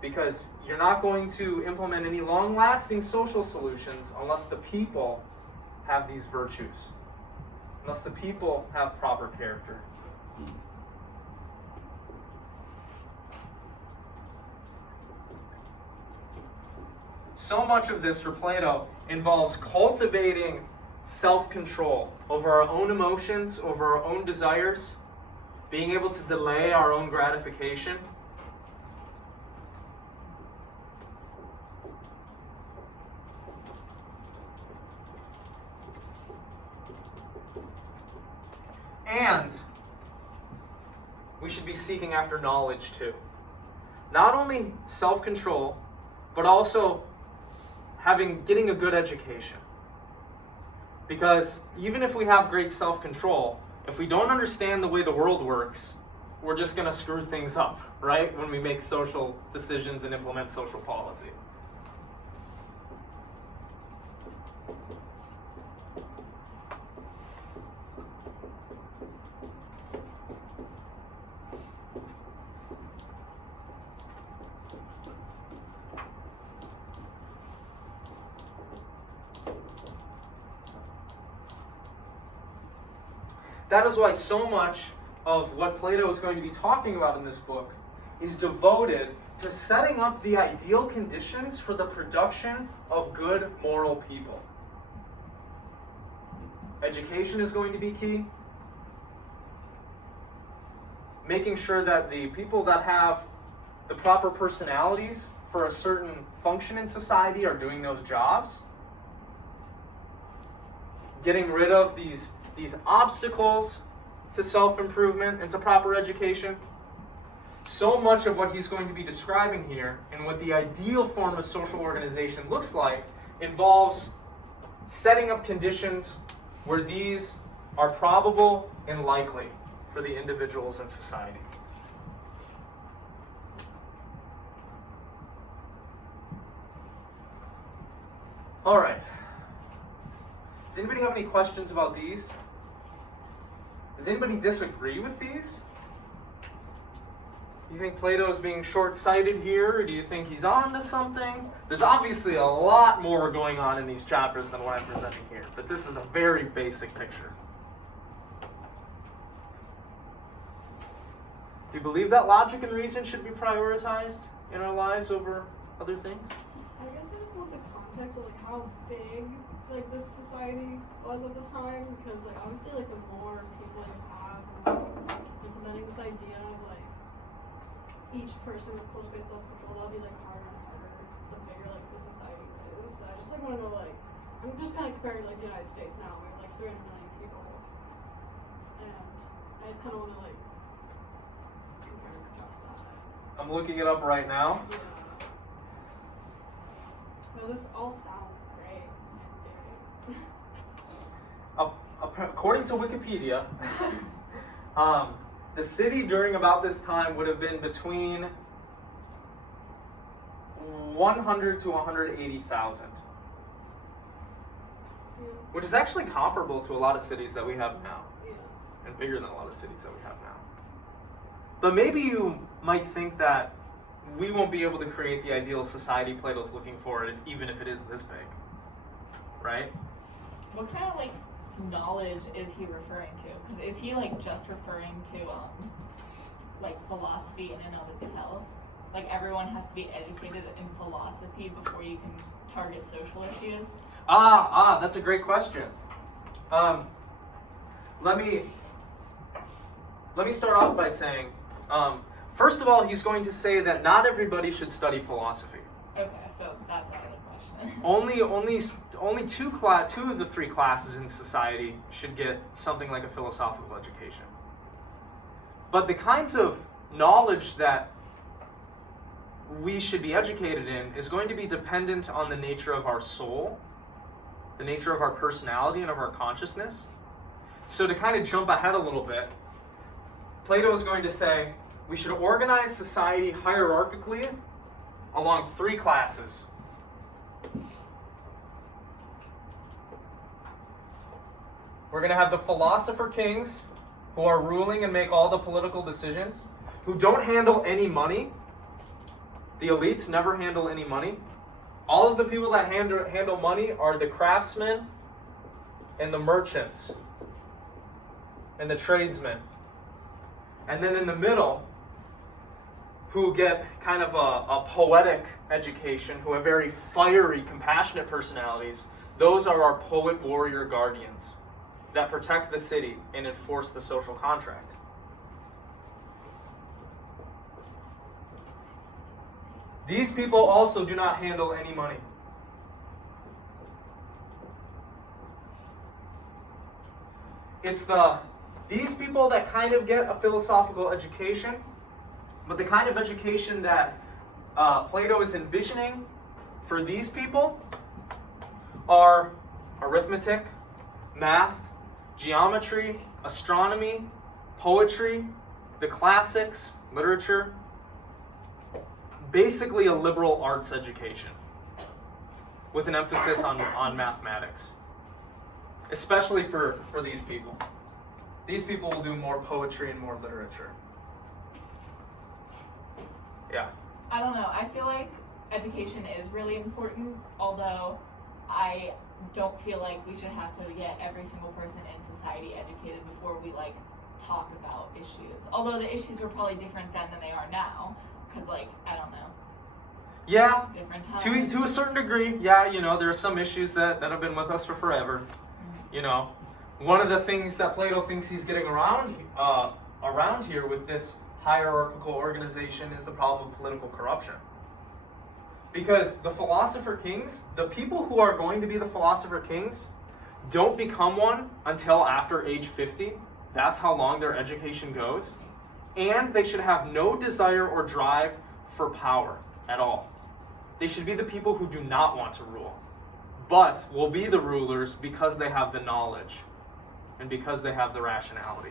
Because you're not going to implement any long-lasting social solutions unless the people have these virtues, unless the people have proper character. So much of this for Plato involves cultivating self-control over our own emotions, over our own desires, being able to delay our own gratification. And we should be seeking after knowledge too. Not only self-control, but also getting a good education. Because even if we have great self-control, if we don't understand the way the world works, we're just going to screw things up, right? When we make social decisions and implement social policy. That is why so much of what Plato is going to be talking about in this book is devoted to setting up the ideal conditions for the production of good moral people. Education is going to be key. Making sure that the people that have the proper personalities for a certain function in society are doing those jobs. Getting rid of these obstacles to self-improvement and to proper education. So much of what he's going to be describing here and what the ideal form of social organization looks like involves setting up conditions where these are probable and likely for the individuals in society. All right. Does anybody have any questions about these? Does anybody disagree with these? Do you think Plato is being short-sighted here, or do you think he's on to something? There's obviously a lot more going on in these chapters than what I'm presenting here, but this is a very basic picture. Do you believe that logic and reason should be prioritized in our lives over other things? I guess I just want the context of like how big like this society was at the time, because like obviously like the more people you have like, implementing this idea of like each person is close by self-control, that'll be like harder and harder the bigger like the society is. So I just like want to know like, I'm just kind of comparing like the United States now, we have like 300 million people, and I just kind of want to like compare and contrast that. I'm looking it up right now. Yeah. No, this all sounds great in theory. According to Wikipedia, the city during about this time would have been between 100 to 180,000, which is actually comparable to a lot of cities that we have now, and bigger than a lot of cities that we have now. But maybe you might think that we won't be able to create the ideal society Plato's looking for, even if it is this big, right? What kind of like knowledge is he referring to? Because is he like just referring to like philosophy in and of itself? Like everyone has to be educated in philosophy before you can target social issues? That's a great question. Let me start off by saying, first of all, he's going to say that not everybody should study philosophy. Okay, so that's out of the question. Only two of the three classes in society should get something like a philosophical education. But the kinds of knowledge that we should be educated in is going to be dependent on the nature of our soul, the nature of our personality, and of our consciousness. So to kind of jump ahead a little bit, Plato is going to say we should organize society hierarchically along three classes. We're going to have the philosopher kings, who are ruling and make all the political decisions, who don't handle any money. The elites never handle any money. All of the people that handle money are the craftsmen and the merchants and the tradesmen. And then in the middle, who get kind of a poetic education, who have very fiery, compassionate personalities, those are our poet warrior guardians that protect the city and enforce the social contract. These people also do not handle any money. It's these people that kind of get a philosophical education, but the kind of education that Plato is envisioning for these people are arithmetic, math, geometry, astronomy, poetry, the classics, literature. Basically a liberal arts education with an emphasis on mathematics. Especially for these people. These people will do more poetry and more literature. Yeah. I don't know. I feel like education is really important, although I don't feel like we should have to get every single person in society educated before we like talk about issues. Although the issues were probably different then than they are now, because like I don't know. Yeah. Different times. To a certain degree, yeah. There are some issues that have been with us for forever. One of the things that Plato thinks he's getting around here with this hierarchical organization is the problem of political corruption. Because the philosopher kings, the people who are going to be the philosopher kings, don't become one until after age 50. That's how long their education goes. And they should have no desire or drive for power at all. They should be the people who do not want to rule, but will be the rulers because they have the knowledge and because they have the rationality.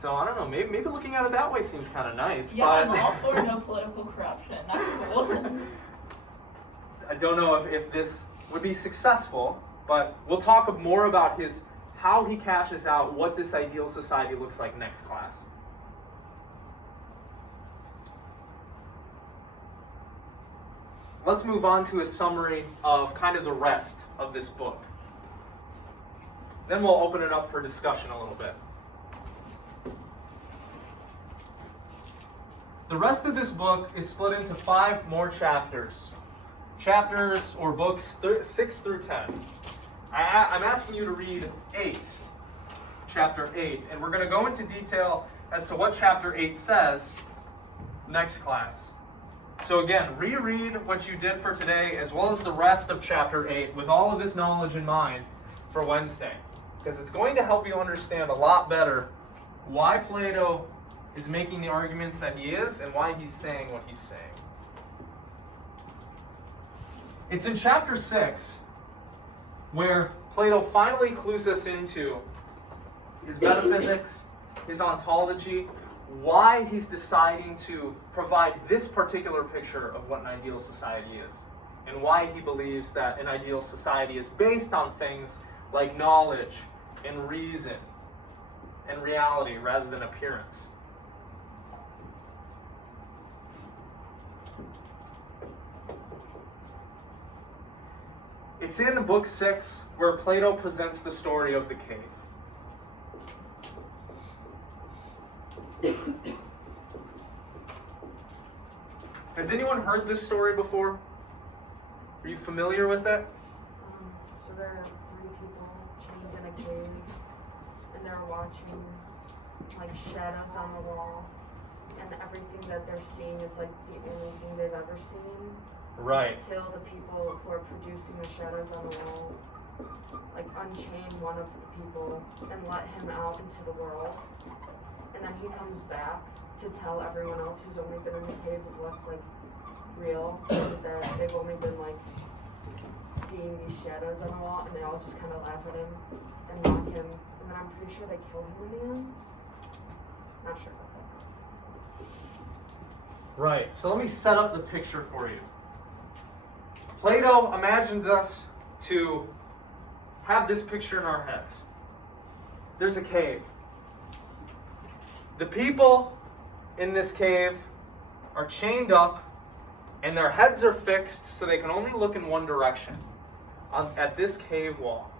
So I don't know, maybe looking at it that way seems kind of nice. Yeah, but I'm all for no political corruption. That's cool. I don't know if this would be successful, but we'll talk more about how he cashes out what this ideal society looks like next class. Let's move on to a summary of kind of the rest of this book. Then we'll open it up for discussion a little bit. The rest of this book is split into 5 more chapters. Chapters or books 6 through 10. I'm asking you to read chapter 8, and we're going to go into detail as to what chapter 8 says next class. So again, reread what you did for today as well as the rest of chapter 8 with all of this knowledge in mind for Wednesday. Because it's going to help you understand a lot better why Plato is making the arguments that he is and why he's saying what he's saying. It's in chapter 6 where Plato finally clues us into his metaphysics, his ontology, why he's deciding to provide this particular picture of what an ideal society is, and why he believes that an ideal society is based on things like knowledge and reason and reality rather than appearance. It's in book 6 where Plato presents the story of the cave. Has anyone heard this story before? Are you familiar with it? So there are 3 people chained in a cave, and they're watching like shadows on the wall, and everything that they're seeing is like the only thing they've ever seen. Right. Until the people who are producing the shadows on the wall like unchain one of the people and let him out into the world. And then he comes back to tell everyone else who's only been in the cave of what's like real, that they've only been like seeing these shadows on the wall, and they all just kind of laugh at him and mock him. And then I'm pretty sure they kill him in the end. Not sure about that. Right. So let me set up the picture for you. Plato imagines us to have this picture in our heads. There's a cave. The people in this cave are chained up and their heads are fixed so they can only look in one direction at this cave wall.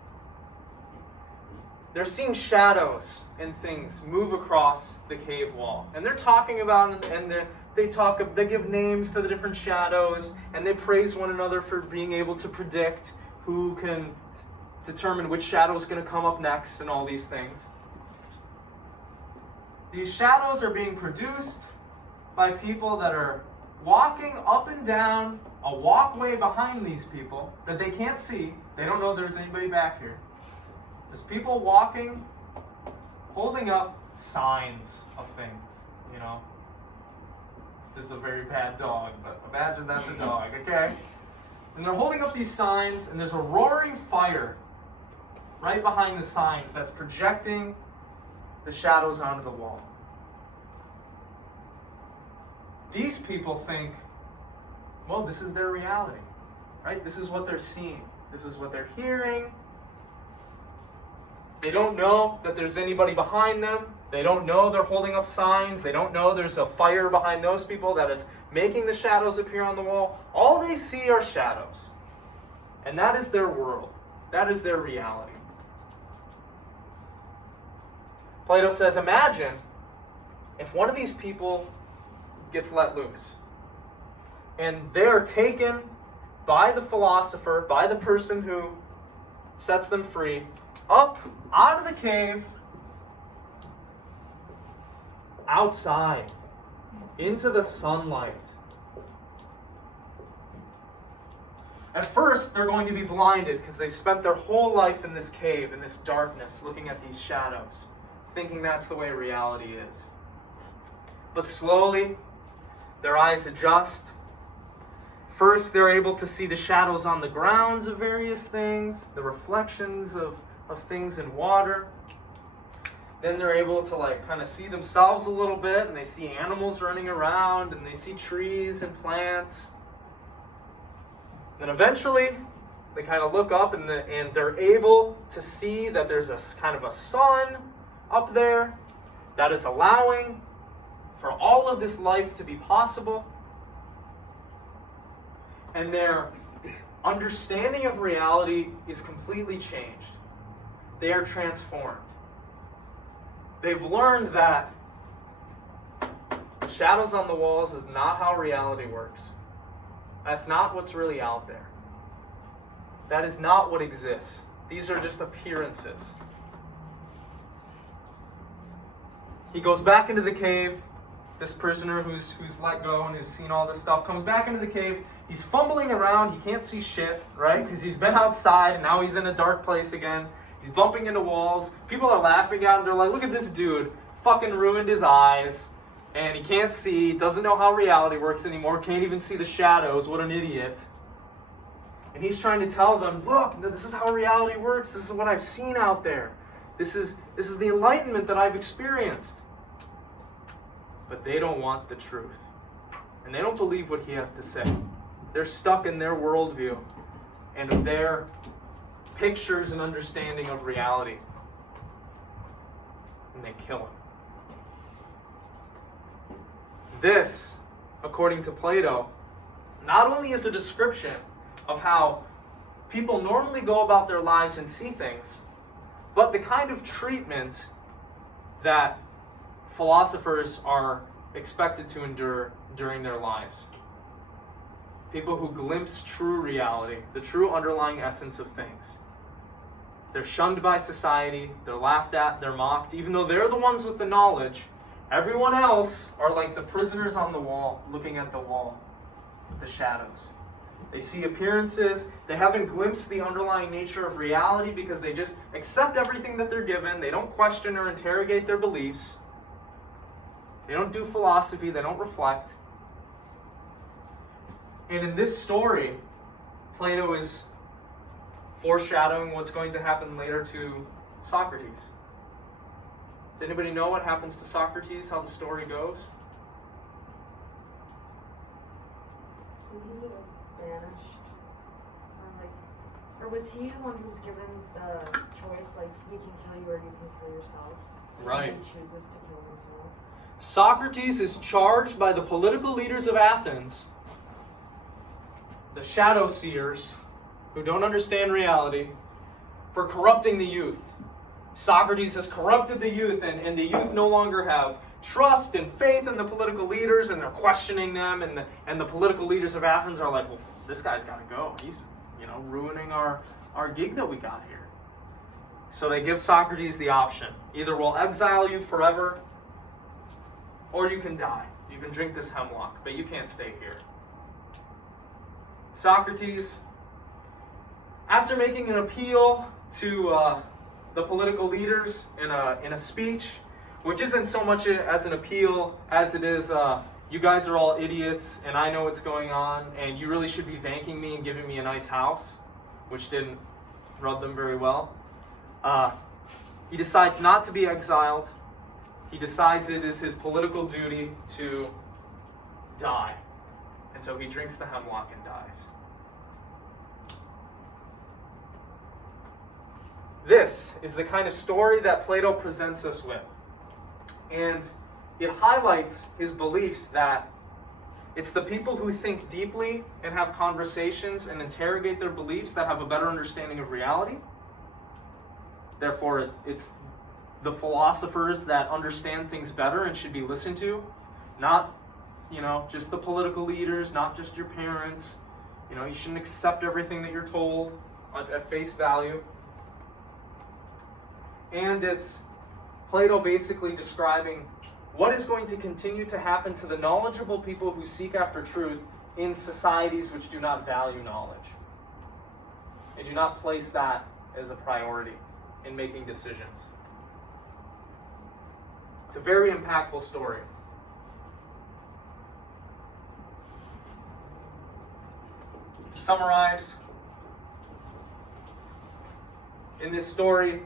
They're seeing shadows and things move across the cave wall. And they're talking about it, and they give names to the different shadows, and they praise one another for being able to predict who can determine which shadow is going to come up next and all these things. These shadows are being produced by people that are walking up and down a walkway behind these people that they can't see. They don't know there's anybody back here. There's people walking, holding up signs of things, you know. This is a very bad dog, but imagine that's a dog, okay? And they're holding up these signs, and there's a roaring fire right behind the signs that's projecting the shadows onto the wall. These people think, well, this is their reality, right? This is what they're seeing. This is what they're hearing. They don't know that there's anybody behind them. They don't know they're holding up signs. They don't know there's a fire behind those people that is making the shadows appear on the wall. All they see are shadows. And that is their world. That is their reality. Plato says, imagine if one of these people gets let loose and they are taken by the philosopher, by the person who sets them free, up out of the cave, outside, into the sunlight. At first, they're going to be blinded because they spent their whole life in this cave, in this darkness, looking at these shadows, thinking that's the way reality is. But slowly, their eyes adjust. First, they're able to see the shadows on the grounds of various things, the reflections of things in water. Then they're able to kind of see themselves a little bit, and they see animals running around, and they see trees and plants. Then eventually, they kind of look up and they're able to see that there's a kind of a sun up there that is allowing for all of this life to be possible. And their understanding of reality is completely changed. They are transformed. They've learned that the shadows on the walls is not how reality works. That's not what's really out there. That is not what exists. These are just appearances. He goes back into the cave. This prisoner who's let go and who's seen all this stuff comes back into the cave. He's fumbling around. He can't see shit, right? Because he's been outside and now he's in a dark place again. He's bumping into walls. People are laughing at him. They're like, look at this dude. Fucking ruined his eyes. And he can't see. Doesn't know how reality works anymore. Can't even see the shadows. What an idiot. And he's trying to tell them, look, this is how reality works. This is what I've seen out there. This is the enlightenment that I've experienced. But they don't want the truth. And they don't believe what he has to say. They're stuck in their worldview and their pictures and understanding of reality. And they kill him. This, according to Plato, not only is a description of how people normally go about their lives and see things, but the kind of treatment that philosophers are expected to endure during their lives. People who glimpse true reality, the true underlying essence of things. They're shunned by society, they're laughed at, they're mocked, even though they're the ones with the knowledge. Everyone else are like the prisoners on the wall, looking at the wall with the shadows. They see appearances, they haven't glimpsed the underlying nature of reality because they just accept everything that they're given. They don't question or interrogate their beliefs. They don't do philosophy, they don't reflect. And in this story, Plato is foreshadowing what's going to happen later to Socrates. Does anybody know what happens to Socrates, how the story goes? Isn't he banished? Or was he the one who was given the choice, like, we can kill you or you can kill yourself? Right. And he chooses to kill himself. Socrates is charged by the political leaders of Athens, the shadow seers, who don't understand reality, for corrupting the youth. Socrates has corrupted the youth, and the youth no longer have trust and faith in the political leaders, and they're questioning them, and the political leaders of Athens are like, well, this guy's got to go. He's, ruining our gig that we got here. So they give Socrates the option. Either we'll exile you forever, or you can die. You can drink this hemlock, but you can't stay here. Socrates, after making an appeal to the political leaders in a speech, which isn't so much as an appeal as it is, you guys are all idiots, and I know what's going on, and you really should be thanking me and giving me a nice house, which didn't rub them very well. He decides not to be exiled. He decides it is his political duty to die. And so he drinks the hemlock and dies. This is the kind of story that Plato presents us with. And it highlights his beliefs that it's the people who think deeply and have conversations and interrogate their beliefs that have a better understanding of reality. Therefore, it's the philosophers that understand things better and should be listened to, not, just the political leaders, not just your parents. You shouldn't accept everything that you're told at face value. And it's Plato basically describing what is going to continue to happen to the knowledgeable people who seek after truth in societies which do not value knowledge. They do not place that as a priority in making decisions. It's a very impactful story. To summarize, in this story,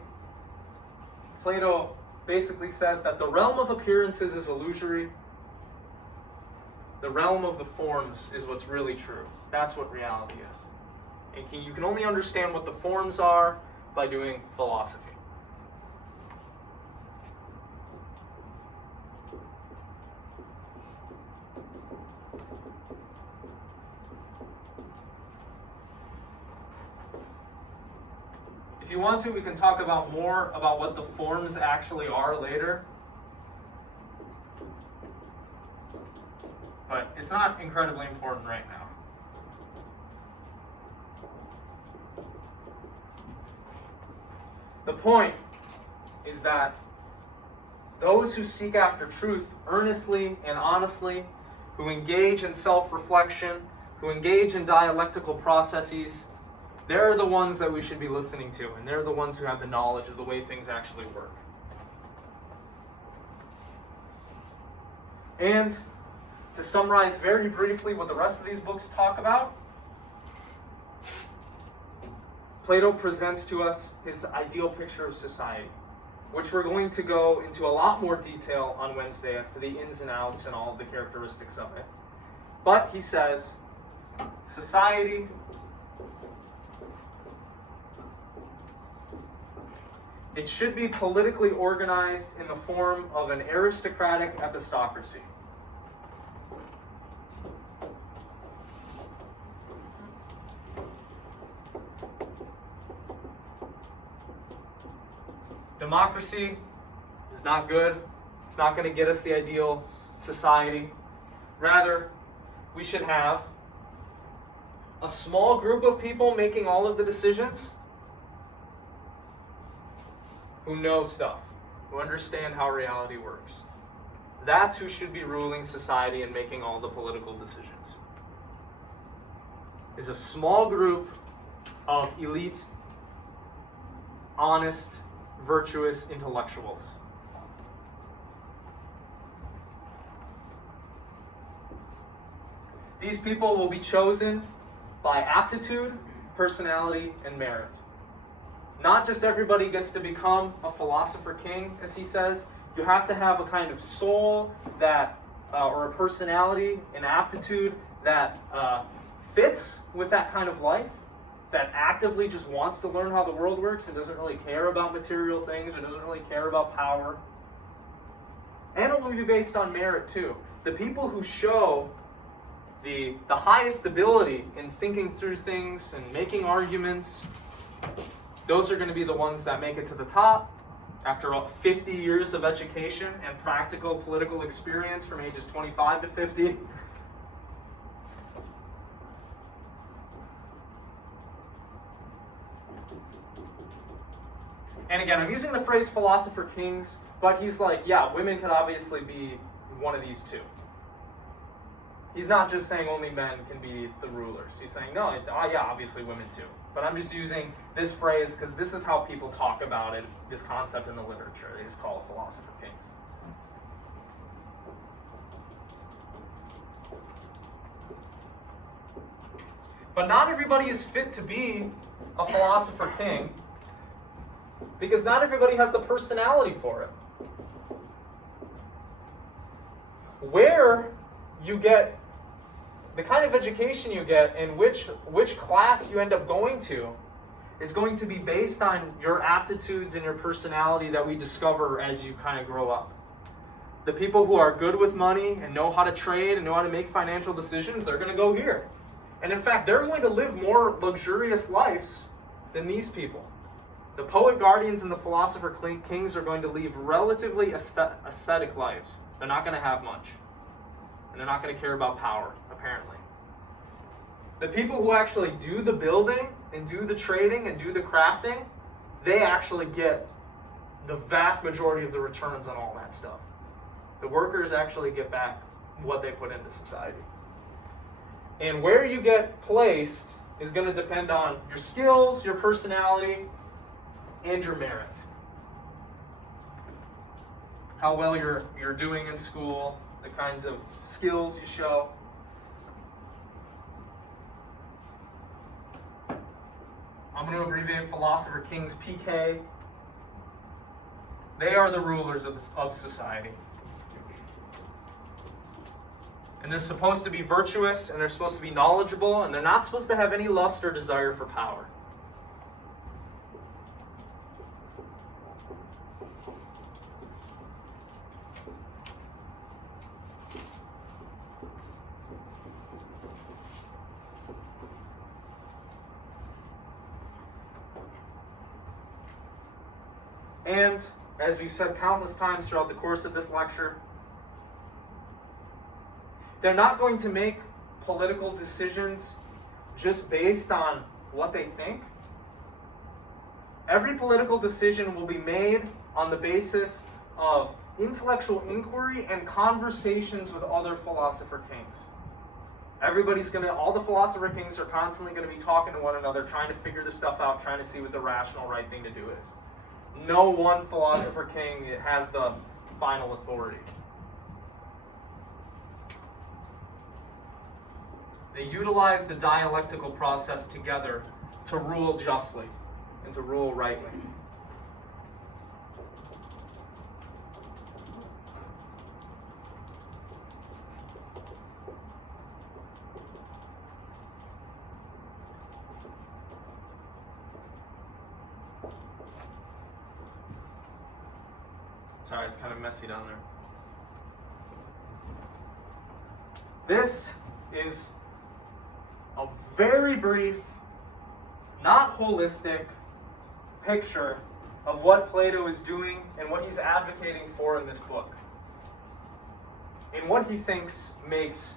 Plato basically says that the realm of appearances is illusory. The realm of the forms is what's really true. That's what reality is. And you can only understand what the forms are by doing philosophy. If you want to, we can talk about more about what the forms actually are later. But it's not incredibly important right now. The point is that those who seek after truth earnestly and honestly, who engage in self-reflection, who engage in dialectical processes, they're the ones that we should be listening to, and they're the ones who have the knowledge of the way things actually work. And to summarize very briefly what the rest of these books talk about, Plato presents to us his ideal picture of society, which we're going to go into a lot more detail on Wednesday as to the ins and outs and all of the characteristics of it. But he says, society it should be politically organized in the form of an aristocratic epistocracy. Democracy is not good. It's not going to get us the ideal society. Rather, we should have a small group of people making all of the decisions who know stuff, who understand how reality works. That's who should be ruling society and making all the political decisions. Is a small group of elite, honest, virtuous intellectuals. These people will be chosen by aptitude, personality, and merit. Not just everybody gets to become a philosopher king, as he says. You have to have a kind of soul that, or a personality, an aptitude that fits with that kind of life, that actively just wants to learn how the world works and doesn't really care about material things or doesn't really care about power. And it will be based on merit too. The people who show the highest ability in thinking through things and making arguments, those are going to be the ones that make it to the top after 50 years of education and practical political experience from ages 25 to 50. And again, I'm using the phrase philosopher kings, but he's like, yeah, women could obviously be one of these two. He's not just saying only men can be the rulers. He's saying, no, yeah, obviously women too. But I'm just using this phrase because this is how people talk about it, this concept in the literature. They just call it philosopher kings. But not everybody is fit to be a philosopher king. because not everybody has the personality for it. Where you get the kind of education you get and which class you end up going to is going to be based on your aptitudes and your personality that we discover as you kind of grow up. The people who are good with money and know how to trade and know how to make financial decisions, they're going to go here. And in fact, they're going to live more luxurious lives than these people. The poet guardians and the philosopher kings are going to lead relatively ascetic lives. They're not going to have much. And they're not going to care about power, apparently. The people who actually do the building and do the trading and do the crafting, they actually get the vast majority of the returns on all that stuff. The workers actually get back what they put into society. And where you get placed is going to depend on your skills, your personality, and your merit. How well you're doing in school, the kinds of skills you show. I'm going to abbreviate philosopher kings PK. They are the rulers of society. And they're supposed to be virtuous, and they're supposed to be knowledgeable, and they're not supposed to have any lust or desire for power. And, as we've said countless times throughout the course of this lecture, they're not going to make political decisions just based on what they think. Every political decision will be made on the basis of intellectual inquiry and conversations with other philosopher kings. All the philosopher kings are constantly going to be talking to one another, trying to figure this stuff out, trying to see what the rational right thing to do is. No one philosopher king has the final authority. They utilize the dialectical process together to rule justly and to rule rightly. Sorry, it's kind of messy down there. This is a very brief, not holistic picture of what Plato is doing and what he's advocating for in this book. And what he thinks makes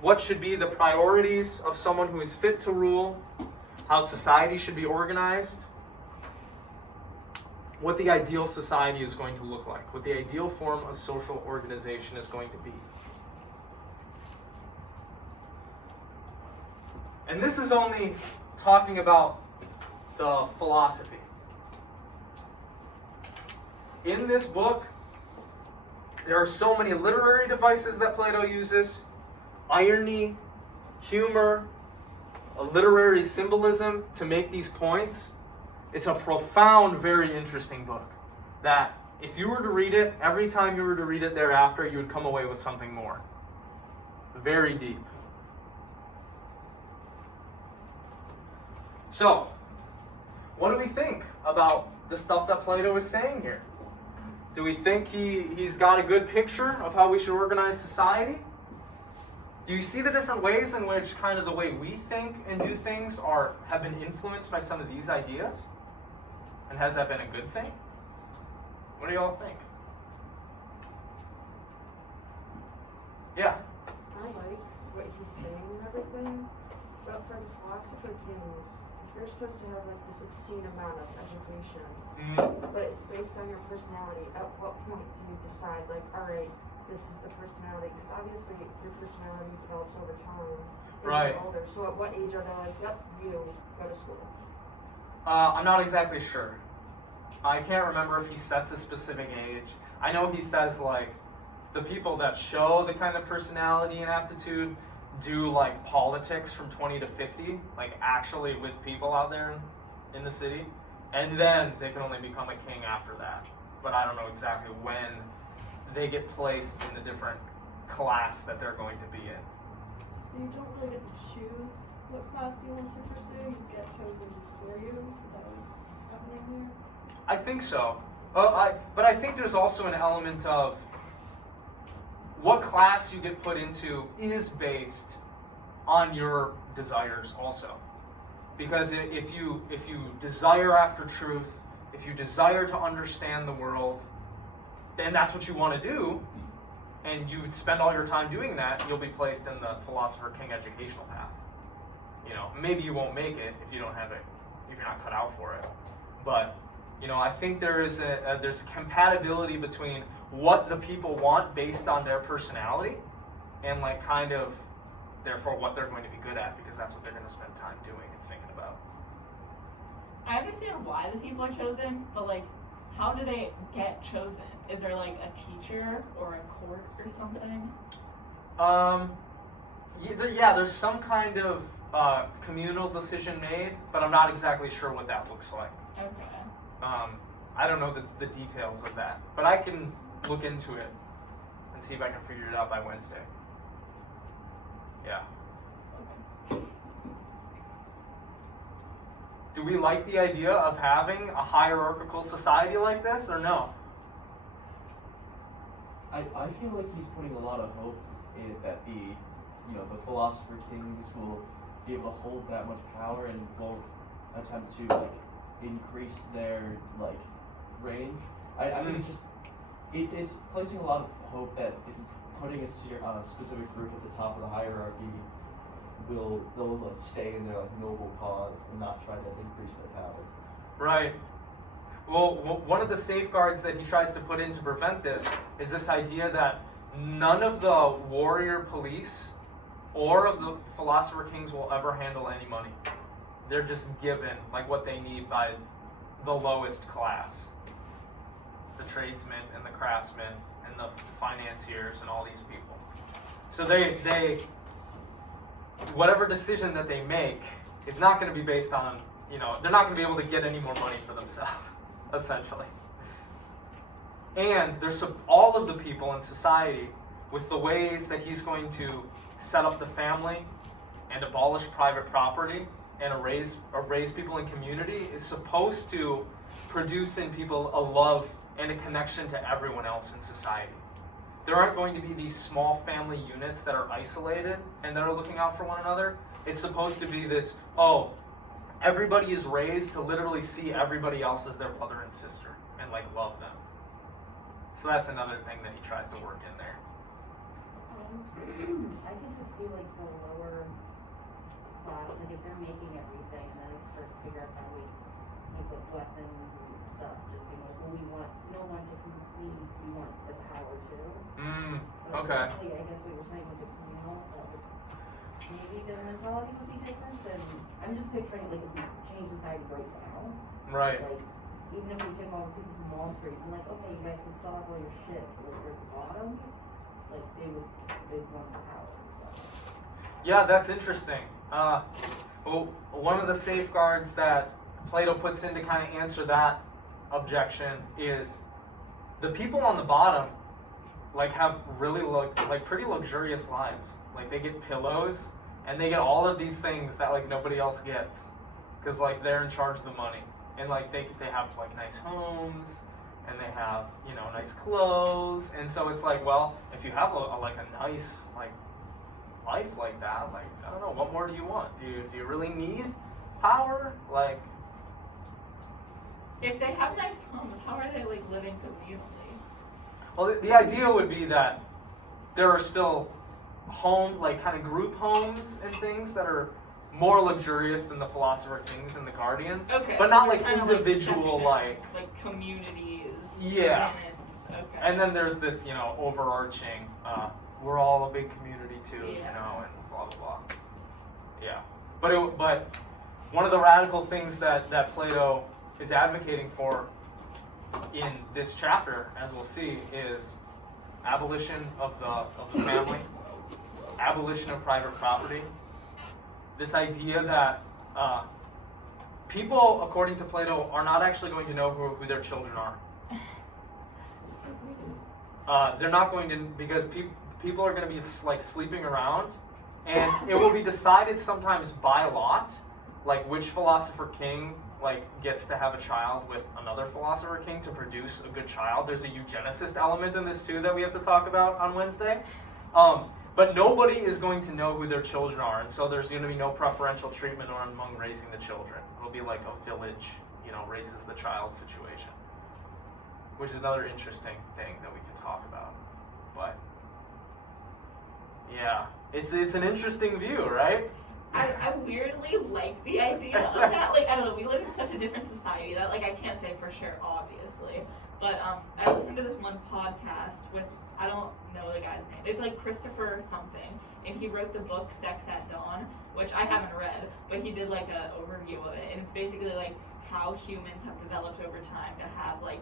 what should be the priorities of someone who is fit to rule, how society should be organized, what the ideal society is going to look like, what the ideal form of social organization is going to be. And this is only talking about the philosophy. In this book, there are so many literary devices that Plato uses: irony, humor, a literary symbolism to make these points. It's a profound, very interesting book that if you were to read it, every time you were to read it thereafter, you would come away with something more. Very deep. So, what do we think about the stuff that Plato is saying here? Do we think he's got a good picture of how we should organize society? Do you see the different ways in which kind of the way we think and do things have been influenced by some of these ideas? And has that been a good thing? What do y'all think? Yeah? I like what he's saying and everything, but for the philosopher kings, if you're supposed to have like this obscene amount of education, but it's based on your personality, at what point do you decide, like, alright, this is the personality? Because obviously your personality develops over time as Right. you're older. So at what age are they like, yep, you go to school? I'm not exactly sure. I can't remember if he sets a specific age. I know he says, like, the people that show the kind of personality and aptitude do, like, politics from 20 to 50, like, actually with people out there in the city. and then they can only become a king after that. But I don't know exactly when they get placed in the different class that they're going to be in. So you don't really get to choose what class you want to pursue, you get chosen for you? Is that what's happening here? I think so. But I think there's also an element of what class you get put into is based on your desires also. Because if you desire after truth, if you desire to understand the world, and that's what you want to do, and you spend all your time doing that, you'll be placed in the philosopher king educational path. You know, maybe you won't make it if you don't have it, if you're not cut out for it. But I think there's compatibility between what the people want based on their personality, and like kind of therefore what they're going to be good at, because that's what they're going to spend time doing and thinking about. I understand why the people are chosen, but like, how do they get chosen? Is there like a teacher or a court or something? There's some kind of communal decision made, but I'm not exactly sure what that looks like. Okay. I don't know the details of that, but I can look into it and see if I can figure it out by Wednesday. Yeah. Okay. Do we like the idea of having a hierarchical society like this, or no? I feel like he's putting a lot of hope in that the philosopher kings will be able to hold that much power and won't attempt to like increase their like range. I mean, it's placing a lot of hope that if putting a specific group at the top of the hierarchy they'll like, stay in their like noble cause and not try to increase their power. Right. Well, one of the safeguards that he tries to put in to prevent this is this idea that none of the warrior police or of the philosopher kings will ever handle any money. They're just given like what they need by the lowest class. The tradesmen and the craftsmen and the financiers and all these people. So they whatever decision that they make is not going to be based on, they're not going to be able to get any more money for themselves, essentially. And there's all of the people in society, with the ways that he's going to set up the family and abolish private property and raise people in community, is supposed to produce in people a love and a connection to everyone else in society. There aren't going to be these small family units that are isolated and that are looking out for one another. It's supposed to be this, everybody is raised to literally see everybody else as their brother and sister and like love them. So that's another thing that he tries to work in there. I can just see like the lower class, like if they're making everything and then we start to figure out how we make like weapons and stuff, just being like, well, we want, no one just me, we want the power too. But Okay. Actually, I guess what you're saying with the communal, maybe the mentality would be different, and I'm just picturing like if we change society right now. Right. Like, even if we take all the people from Wall Street and like, okay, you guys can still have all your shit, but like you're at the bottom, like they'd want the power as well. Yeah, that's interesting. Well, one of the safeguards that Plato puts in to kind of answer that objection is the people on the bottom like have really like pretty luxurious lives. Like they get pillows and they get all of these things that like nobody else gets, because like they're in charge of the money, and like they have like nice homes and they have nice clothes, and so it's like, well, if you have a nice like life like that, like I don't know, what more do you want? Do you really need power? Like, If they have nice homes, how are they like living communally? well, the idea would be that there are still like kind of group homes and things that are more luxurious than the philosopher kings and the guardians, Okay, but so not they're like kinda, individual like communities. Yeah. Units. Okay. And then there's this overarching we're all a big community too, Yeah. and blah blah blah. Yeah, but one of the radical things that Plato is advocating for in this chapter, as we'll see, is abolition of the family, abolition of private property. This idea that people, according to Plato, are not actually going to know who their children are. They're not going to, because people are going to be like sleeping around, and it will be decided sometimes by lot, like which philosopher king like gets to have a child with another philosopher king to produce a good child. There's a eugenicist element in this too that we have to talk about on Wednesday. But nobody is going to know who their children are, and so there's going to be no preferential treatment among raising the children. It'll be like a village, raises the child situation, which is another interesting thing that we can talk about. But yeah, it's an interesting view, right? I weirdly like the idea of that. Like, I don't know, we live in such a different society that, like, I can't say for sure, obviously. But I listened to this one podcast with, I don't know the guy's name. It's like Christopher something. And he wrote the book Sex at Dawn, which I haven't read, but he did like an overview of it. And it's basically like how humans have developed over time to have like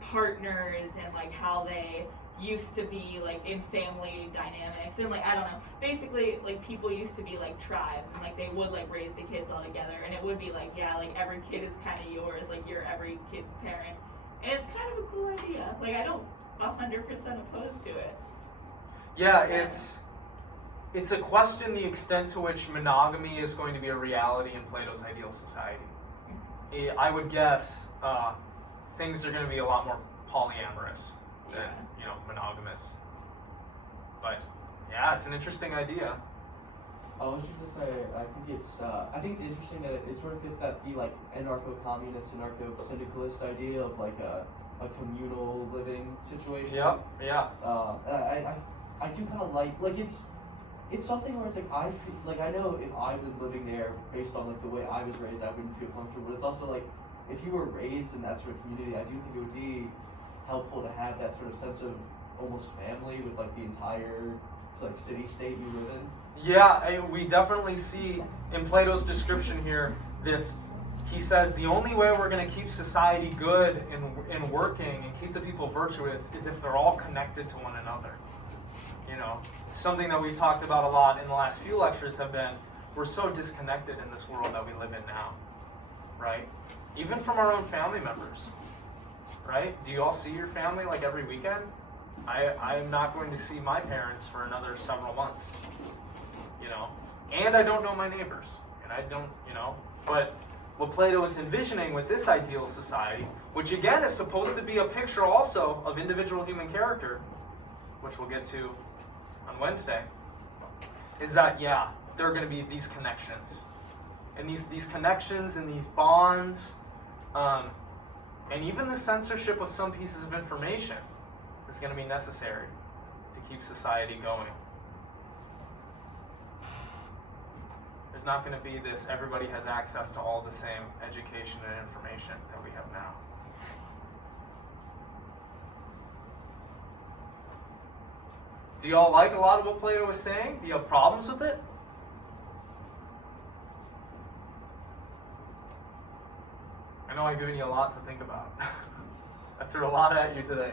partners and like how they used to be like in family dynamics and like I don't know, basically like people used to be like tribes and like they would like raise the kids all together and it would be like like every kid is kind of yours, like you're every kid's parent, and it's kind of a cool idea. Like I don't 100% opposed to it. Yeah, it's a question the extent to which monogamy is going to be a reality in Plato's ideal society. I would guess things are going to be a lot more polyamorous than monogamous. But yeah, it's an interesting idea. I was just gonna say, I think it's interesting that it sort of fits that the like anarcho-communist, anarcho-syndicalist idea of like a communal living situation. Yeah. And I do kind of like it's something where it's like I feel like I know if I was living there based on like the way I was raised, I wouldn't feel comfortable. But it's also like if you were raised in that sort of community, I do think it would be helpful to have that sort of sense of almost family with like the entire like city-state you live in. Yeah, we definitely see in Plato's description here this. He says the only way we're going to keep society good and working and keep the people virtuous is if they're all connected to one another. Something that we've talked about a lot in the last few lectures have been we're so disconnected in this world that we live in now, right? Even from our own family members, right? Do you all see your family like every weekend? I'm not going to see my parents for another several months, and I don't know my neighbors, and I don't, but what Plato is envisioning with this ideal society, which again is supposed to be a picture also of individual human character, which we'll get to on Wednesday, is that, there are going to be these connections. And these connections and these bonds, and even the censorship of some pieces of information is going to be necessary to keep society going. There's not going to be this, everybody has access to all the same education and information that we have now. Do y'all like a lot of what Plato was saying? Do you have problems with it? I know I've given you a lot to think about. I threw a lot at you today.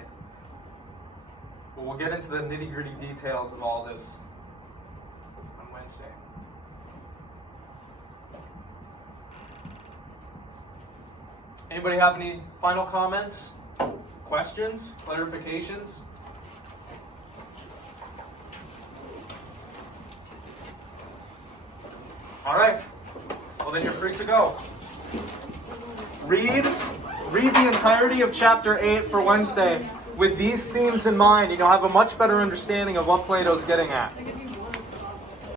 But we'll get into the nitty-gritty details of all this on Wednesday. Anybody have any final comments, questions, clarifications? All right. Well, then you're free to go. Read the entirety of chapter 8 for Wednesday with these themes in mind, and you'll have a much better understanding of what Plato's getting at.